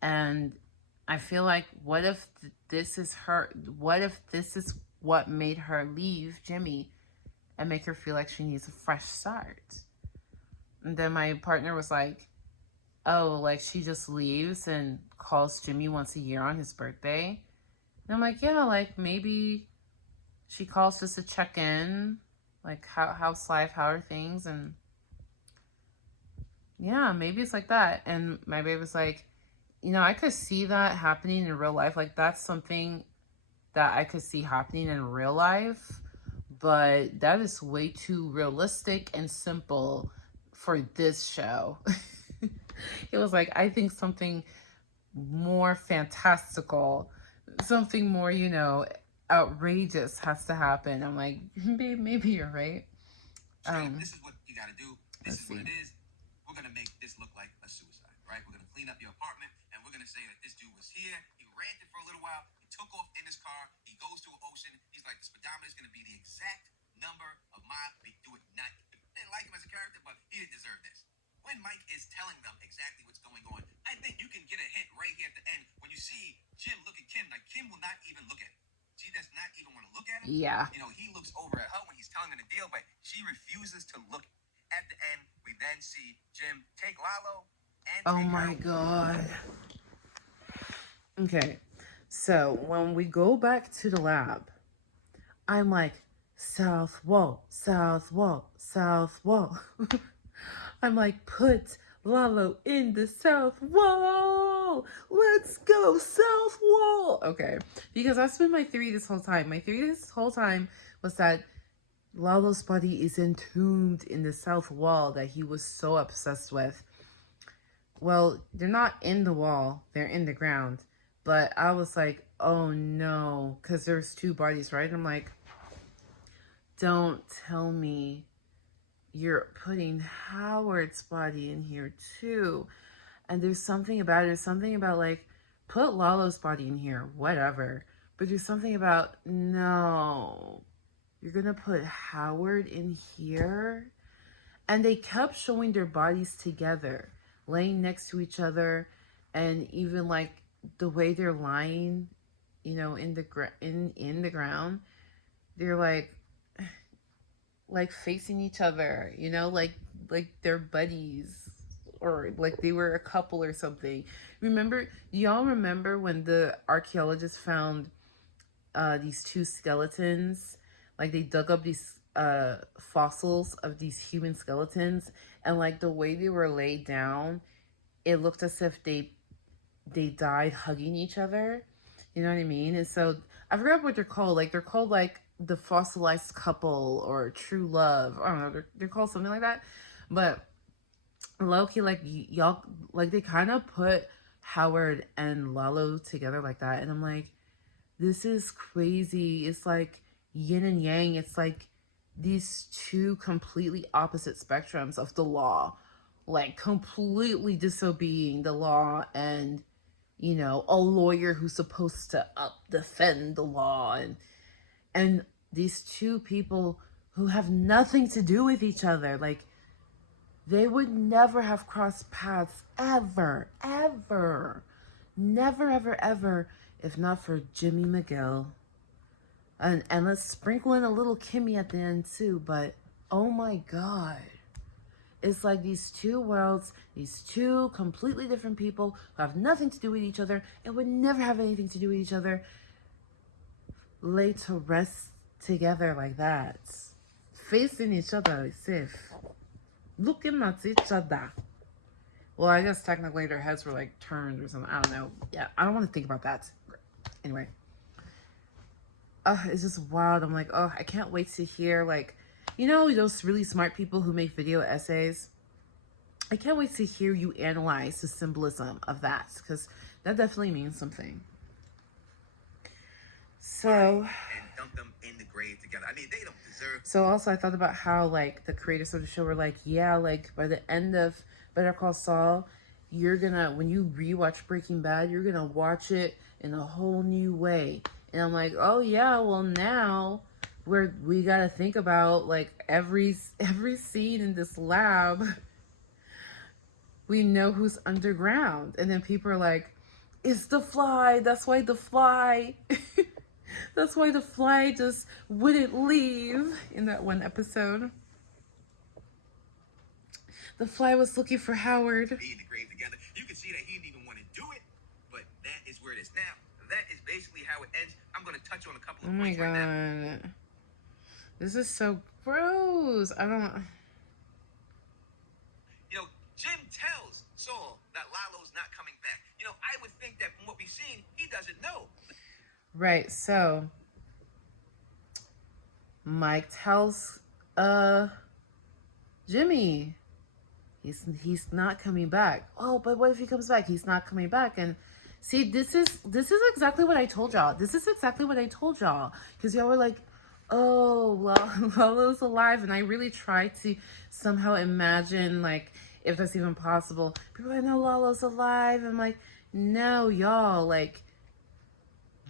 And I feel like, what if this is what made her leave Jimmy and make her feel like she needs a fresh start? And then my partner was like, oh, like she just leaves and calls Jimmy once a year on his birthday. And I'm like, yeah, like maybe she calls just to check in, like how's life, how are things, and yeah, maybe it's like that. And my babe was like, I could see that happening in real life. Like, that's something that I could see happening in real life, but that is way too realistic and simple for this show. It was like, I think something more fantastical, something more, outrageous has to happen. I'm like, babe, maybe you're right. This is what you gotta do. This is what it is. We're gonna make this look like a suicide, right? We're gonna clean up your apartment, and we're gonna say that this dude was here. He ranted for a little while. He took off in his car. He goes to an ocean. He's like, the speedometer is gonna be the exact number of my do it not. Didn't like him as a character, but he didn't deserve this. When Mike is telling them exactly what's going on, I think you can get a hint right here at the end when you see Jim look at Kim. Like, Kim will not even look at him. She does not even want to look at him. Yeah. He looks over at her when he's telling her the deal, but she refuses to look. At the end, we then see Jim take Lalo and oh my God. Okay, so when we go back to the lab, I'm like, south wall, south wall, south wall. I'm like, put Lalo in the south wall. Let's go, south wall. Okay, because that's been my theory this whole time. My theory this whole time was that Lalo's body is entombed in the south wall that he was so obsessed with. Well, they're not in the wall, they're in the ground. But I was like, oh no, because there's two bodies, right? I'm like, don't tell me you're putting Howard's body in here too. And there's something about like, put Lalo's body in here, whatever. But there's something about, no, you're gonna put Howard in here? And they kept showing their bodies together, laying next to each other, and even like the way they're lying, in the ground, they're like facing each other, like they're buddies, or like they were a couple or something. Y'all remember when the archaeologists found these two skeletons? Like, they dug up these fossils of these human skeletons, and like the way they were laid down, it looked as if they died hugging each other. You know what I mean? And so I forgot what they're called. Like, they're called like the fossilized couple or true love. I don't know, they're called something like that. But low-key, like, y'all, like, they kind of put Howard and Lalo together like that. And I'm like, this is crazy. It's like yin and yang. It's like these two completely opposite spectrums of the law, like completely disobeying the law, and you know, a lawyer who's supposed to defend the law, and these two people who have nothing to do with each other. Like, they would never have crossed paths ever, ever, never, ever, ever, if not for Jimmy McGill. And let's sprinkle in a little Kimmy at the end too. But oh my God, it's like these two worlds, these two completely different people who have nothing to do with each other and would never have anything to do with each other, lay to rest together like that, facing each other as if looking at each other. Well, I guess technically their heads were like turned or something. I don't know. Yeah, I don't want to think about that. Anyway, it's just wild. I'm like, oh, I can't wait to hear, like, you know, those really smart people who make video essays. I can't wait to hear you analyze the symbolism of that, because that definitely means something. So, and dump them in the grave together. I mean, they don't deserve. So also, I thought about how, like, the creators of the show were like, yeah, like, by the end of Better Call Saul, you're gonna, when you rewatch Breaking Bad, you're gonna watch it in a whole new way. And I'm like, oh yeah, well now we gotta think about, like, every scene in this lab. We know who's underground, and then people are like, it's the fly. That's why the fly. That's why the fly just wouldn't leave in that one episode. The fly was looking for Howard. Be in the grave together. You can see that he didn't even want to do it, but that is where it is now. That is basically how it ends. I'm going to touch on a couple of points right now. Oh my God. This is so gross. I don't... You know, Jim tells Saul that Lalo's not coming back. You know, I would think that from what we've seen, he doesn't know. Right, so Mike tells Jimmy he's not coming back. Oh, but what if he comes back? He's not coming back. And see, this is exactly what I told y'all. This is exactly what I told y'all. Because y'all were like, oh, well, Lalo's alive. And I really tried to somehow imagine, like, if that's even possible. People are like, no, Lalo's alive. I'm like, no, y'all, like,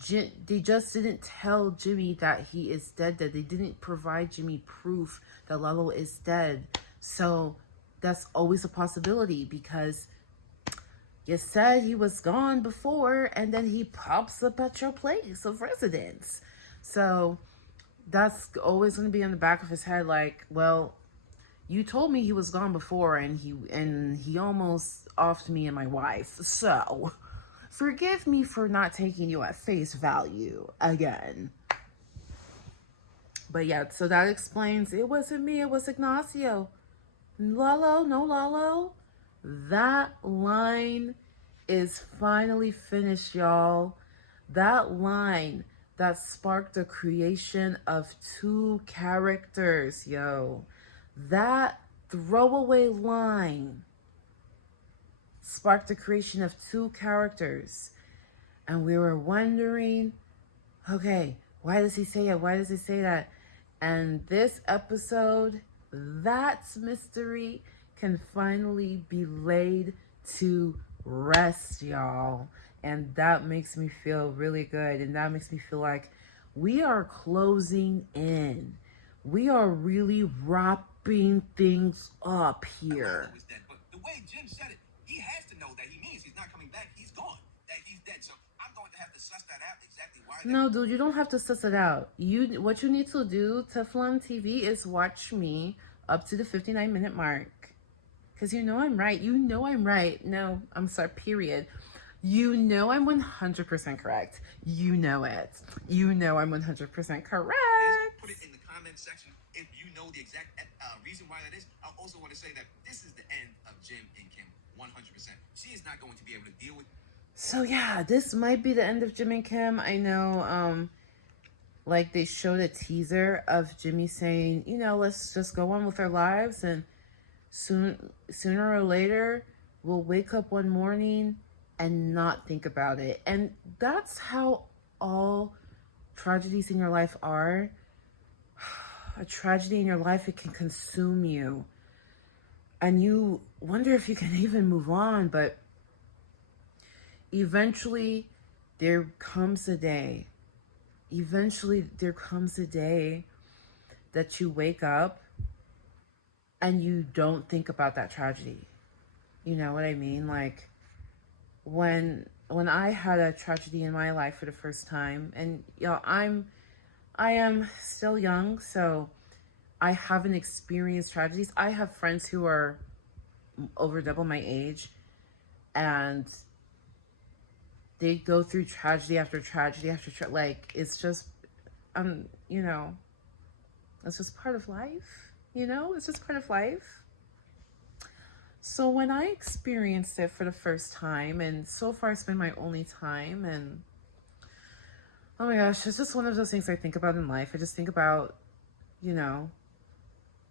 they just didn't tell Jimmy that he is dead. They didn't provide Jimmy proof that Lalo is dead. So that's always a possibility, because you said he was gone before and then he pops up at your place of residence. So that's always going to be in the back of his head, like, well, you told me he was gone before, and he almost offed me and my wife. So forgive me for not taking you at face value again. But yeah, so that explains, it wasn't me, it was Ignacio. Lalo, no Lalo. That line is finally finished, y'all. That line that sparked the creation of two characters, yo. That throwaway line sparked the creation of two characters. And we were wondering, okay, why does he say it? Why does he say that? And this episode, that mystery can finally be laid to rest, y'all. And that makes me feel really good. And that makes me feel like we are closing in. We are really wrapping things up here. But the way Jim said it, he has to know that he means he's not coming back. He's gone. That he's dead. So I'm going to have to suss that out exactly why. No, dude, you don't have to suss it out. What you need to do, Teflon TV, is watch me up to the 59-minute mark. Because you know I'm right. You know I'm right. No, I'm sorry, period. You know I'm 100% correct. You know it. You know I'm 100% correct. Put it in the comment section if you know the exact reason why that is. I also want to say that this is the end of Jim and Kim, 100%. She is not going to be able to deal with. So yeah, this might be the end of Jim and Kim. I know Like they showed a teaser of Jimmy saying, you know, let's just go on with our lives, and sooner or later we'll wake up one morning and not think about it. And that's how all tragedies in your life are. A tragedy in your life, it can consume you. And you wonder if you can even move on, but eventually there comes a day. Eventually there comes a day that you wake up and you don't think about that tragedy. You know what I mean? Like when I had a tragedy in my life for the first time, and you know, I am still young, so I haven't experienced tragedies. I have friends who are over double my age, and they go through tragedy after tragedy after like it's just you know, it's just part of life. You know, it's just part of life. So when I experienced it for the first time, and so far it's been my only time, and oh my gosh, it's just one of those things I think about in life. I just think about, you know,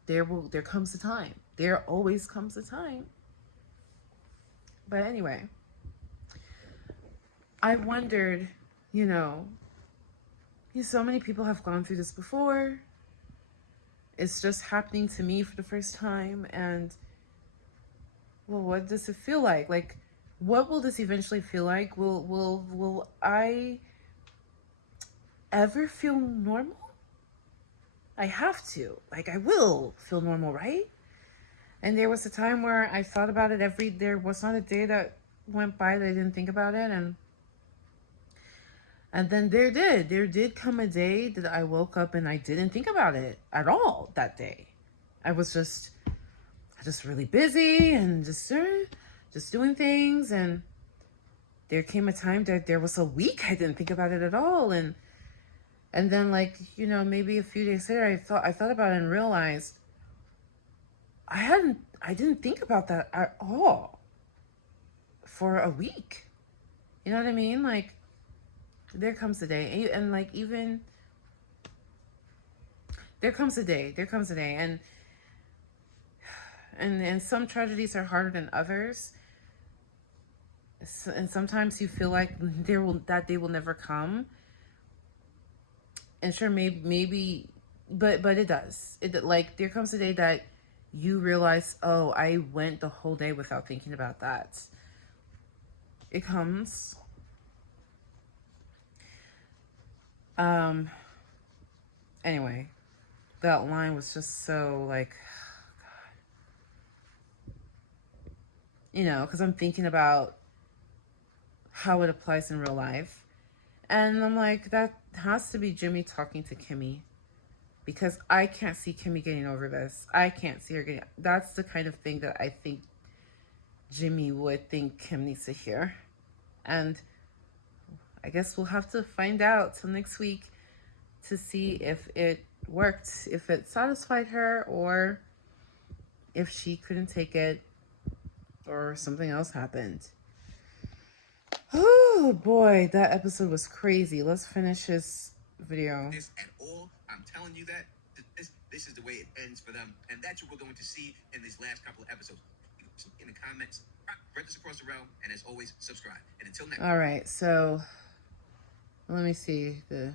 there comes a time. There always comes a time. But anyway, I wondered, you know, so many people have gone through this before. It's just happening to me for the first time, and well, what does it feel like? Like, what will this eventually feel like? Will I ever feel normal? I have to. Like, I will feel normal, right? And there was a time where I thought about it there was not a day that went by that I didn't think about it. And then there did come a day that I woke up and I didn't think about it at all that day. I was just really busy and just doing things. And there came a time that there was a week I didn't think about it at all. And then, like, you know, maybe a few days later, I thought about it and realized I didn't think about that at all for a week. You know what I mean? Like, there comes a day, and like, even there comes a day, and some tragedies are harder than others. And sometimes you feel like that day will never come. And sure, maybe, but it does. Like, there comes a day that you realize, oh, I went the whole day without thinking about that. It comes. Anyway, that line was just so like, God. You know, because I'm thinking about how it applies in real life. And I'm like, that has to be Jimmy talking to Kimmy, because I can't see Kimmy getting over this. I can't see her getting. That's the kind of thing that I think Jimmy would think Kim needs to hear. And I guess we'll have to find out till next week to see if it worked, if it satisfied her, or if she couldn't take it, or something else happened. Oh boy, that episode was crazy. Let's finish this video. This at all, I'm telling you that this is the way it ends for them, and that's what we're going to see in these last couple of episodes. In the comments, register across the realm, and as always, subscribe. And until next. All right, so let me see I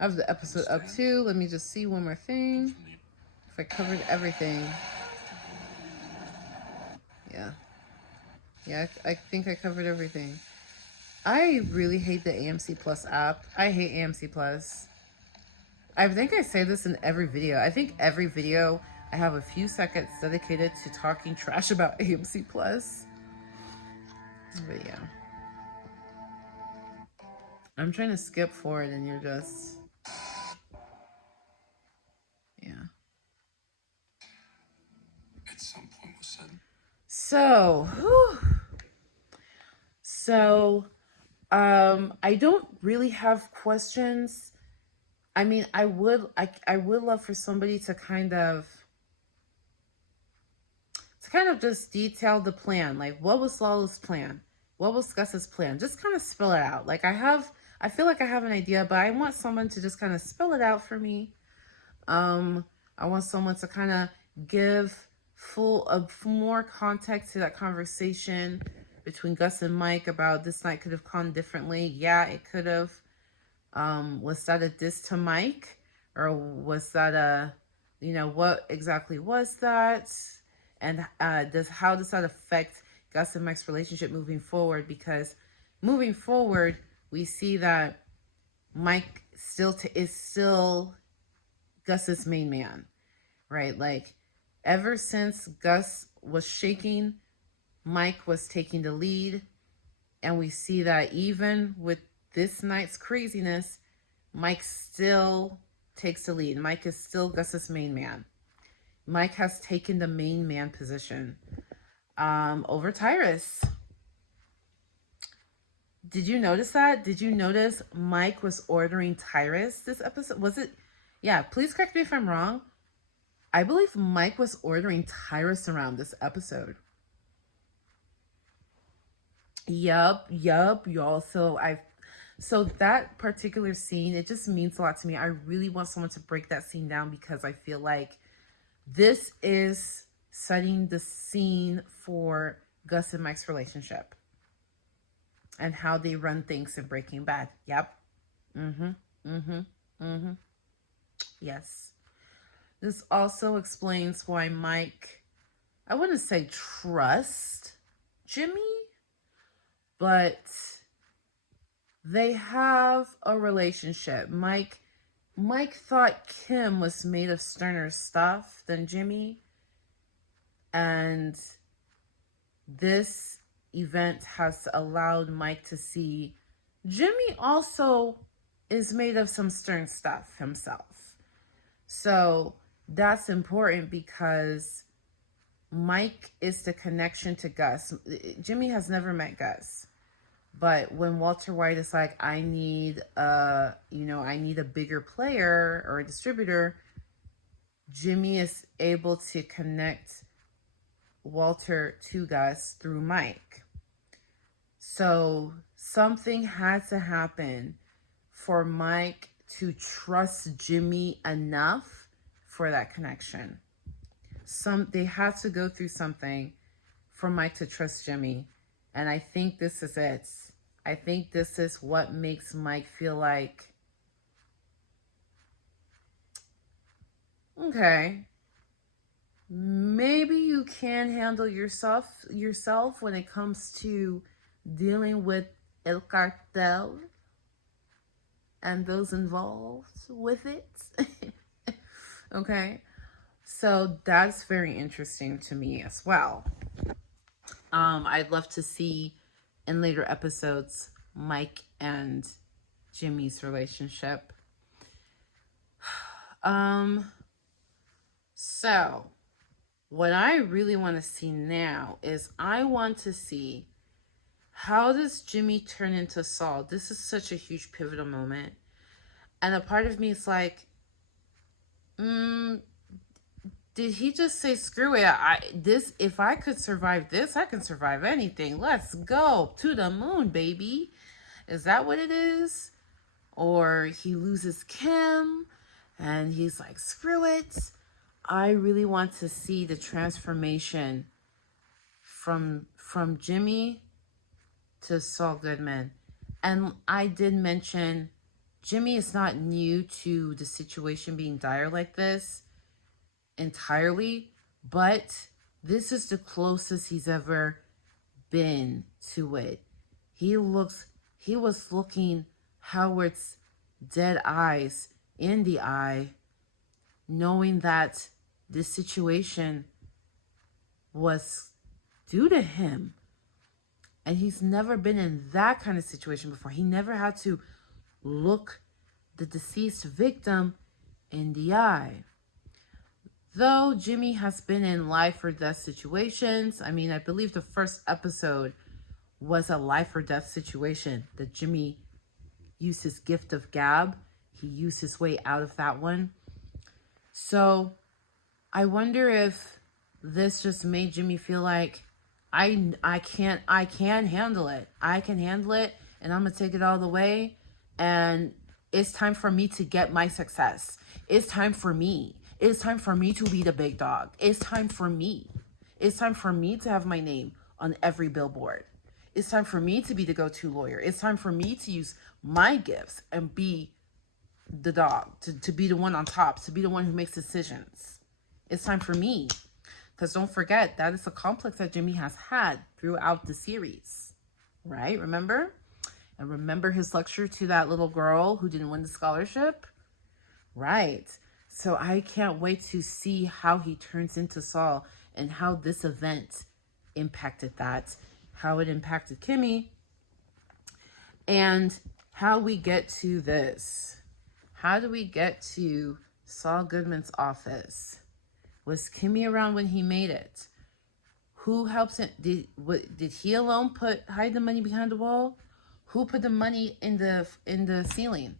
have the episode up to. Let me just see one more thing. If I covered everything. Yeah, I think I covered everything. I really hate the AMC Plus app. I hate AMC Plus. I think I say this in every video. I think every video I have a few seconds dedicated to talking trash about AMC Plus. But yeah. I'm trying to skip forward and you're just... Yeah. At some point was said. So, I don't really have questions. I mean, I would love for somebody to kind of just detail the plan. Like, what was Lalo's plan? What was Gus's plan? Just kind of spell it out. Like, I have I feel like I have an idea, but I want someone to just kind of spell it out for me. I want someone to kind of give more context to that conversation between Gus and Mike about this night could have gone differently. Yeah, it could have. Was that a diss to Mike, or was that a, what exactly was that? And how does that affect Gus and Mike's relationship moving forward? Because moving forward, we see that Mike is still Gus's main man, right? Like, ever since Gus was shaking, Mike was taking the lead. And we see that even with this night's craziness, Mike still takes the lead. Mike is still Gus's main man. Mike has taken the main man position over Tyrus. Did you notice that? Did you notice Mike was ordering Tyrus this episode? Was it? Yeah, please correct me if I'm wrong. I believe Mike was ordering Tyrus around this episode. Yup, y'all. So that particular scene, it just means a lot to me. I really want someone to break that scene down because I feel like this is setting the scene for Gus and Mike's relationship and how they run things in Breaking Bad. Yep. Yes. This also explains why Mike, I wouldn't say trust Jimmy, but they have a relationship. Mike thought Kim was made of sterner stuff than Jimmy. And this event has allowed Mike to see Jimmy also is made of some stern stuff himself. So that's important because Mike is the connection to Gus. Jimmy has never met Gus. But when Walter White is like, I need a bigger player or a distributor, Jimmy is able to connect Walter to Gus through Mike. So something had to happen for Mike to trust Jimmy enough for that connection. They had to go through something for Mike to trust Jimmy. And I think this is it. I think this is what makes Mike feel like, okay, maybe you can handle yourself when it comes to dealing with El Cartel and those involved with it. Okay. So that's very interesting to me as well. I'd love to see in later episodes Mike and Jimmy's relationship. So what I really want to see now is I want to see, how does Jimmy turn into Saul? This is such a huge pivotal moment. And a part of me is like, did he just say, screw it? If I could survive this, I can survive anything. Let's go to the moon, baby. Is that what it is? Or he loses Kim and he's like, screw it. I really want to see the transformation from Jimmy to Saul Goodman. And I did mention Jimmy is not new to the situation being dire like this entirely, but this is the closest he's ever been to it. He was looking Howard's dead eyes in the eye, knowing that this situation was due to him. And he's never been in that kind of situation before. He never had to look the deceased victim in the eye. Though Jimmy has been in life or death situations, I mean, I believe the first episode was a life or death situation that Jimmy used his gift of gab. He used his way out of that one. So I wonder if this just made Jimmy feel like, I can handle it. I can handle it, and I'm going to take it all the way. And it's time for me to get my success. It's time for me. It's time for me to be the big dog. It's time for me. It's time for me to have my name on every billboard. It's time for me to be the go-to lawyer. It's time for me to use my gifts and be the dog, to be the one on top, to be the one who makes decisions. It's time for me. Because don't forget, that is a complex that Jimmy has had throughout the series. Right? Remember? And remember his lecture to that little girl who didn't win the scholarship? Right. So I can't wait to see how he turns into Saul and how this event impacted that, how it impacted Kimmy, and how we get to this. How do we get to Saul Goodman's office? Was Kimmy around when he made it? Who helps him? Did he alone hide the money behind the wall? Who put the money in the ceiling?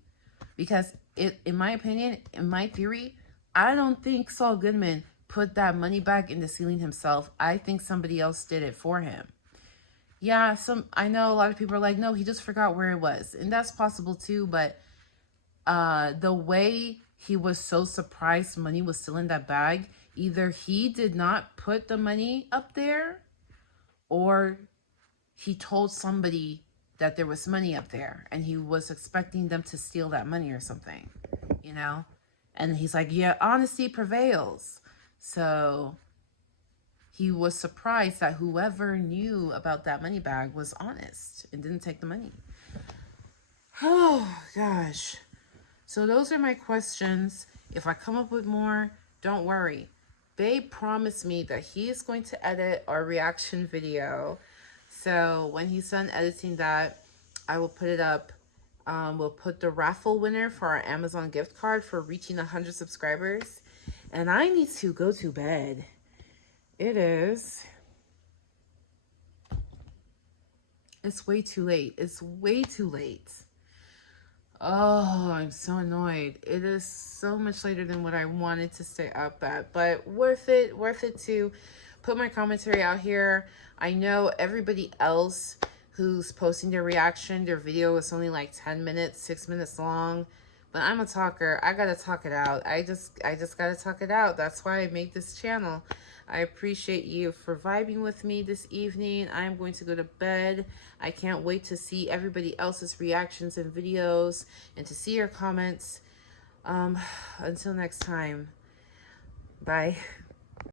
Because in my opinion, in my theory, I don't think Saul Goodman put that money back in the ceiling himself. I think somebody else did it for him. Yeah, I know a lot of people are like, no, he just forgot where it was. And that's possible too, but the way he was so surprised money was still in that bag, either he did not put the money up there, or he told somebody that there was money up there and he was expecting them to steal that money or something, you know? And he's like, yeah, honesty prevails. So he was surprised that whoever knew about that money bag was honest and didn't take the money. Oh, gosh. So those are my questions. If I come up with more, don't worry. Babe promised me that he is going to edit our reaction video. So when he's done editing that, I will put it up. We'll put the raffle winner for our Amazon gift card for reaching 100 subscribers. And I need to go to bed. It's way too late. It's way too late. Oh, I'm so annoyed. It is so much later than what I wanted to stay up at, but worth it to put my commentary out here. I know everybody else who's posting their reaction, their video is only like 10 minutes, 6 minutes long, but I'm a talker. I gotta talk it out. I just gotta talk it out. That's why I made this channel. I appreciate you for vibing with me this evening. I'm going to go to bed. I can't wait to see everybody else's reactions and videos and to see your comments. Until next time, bye.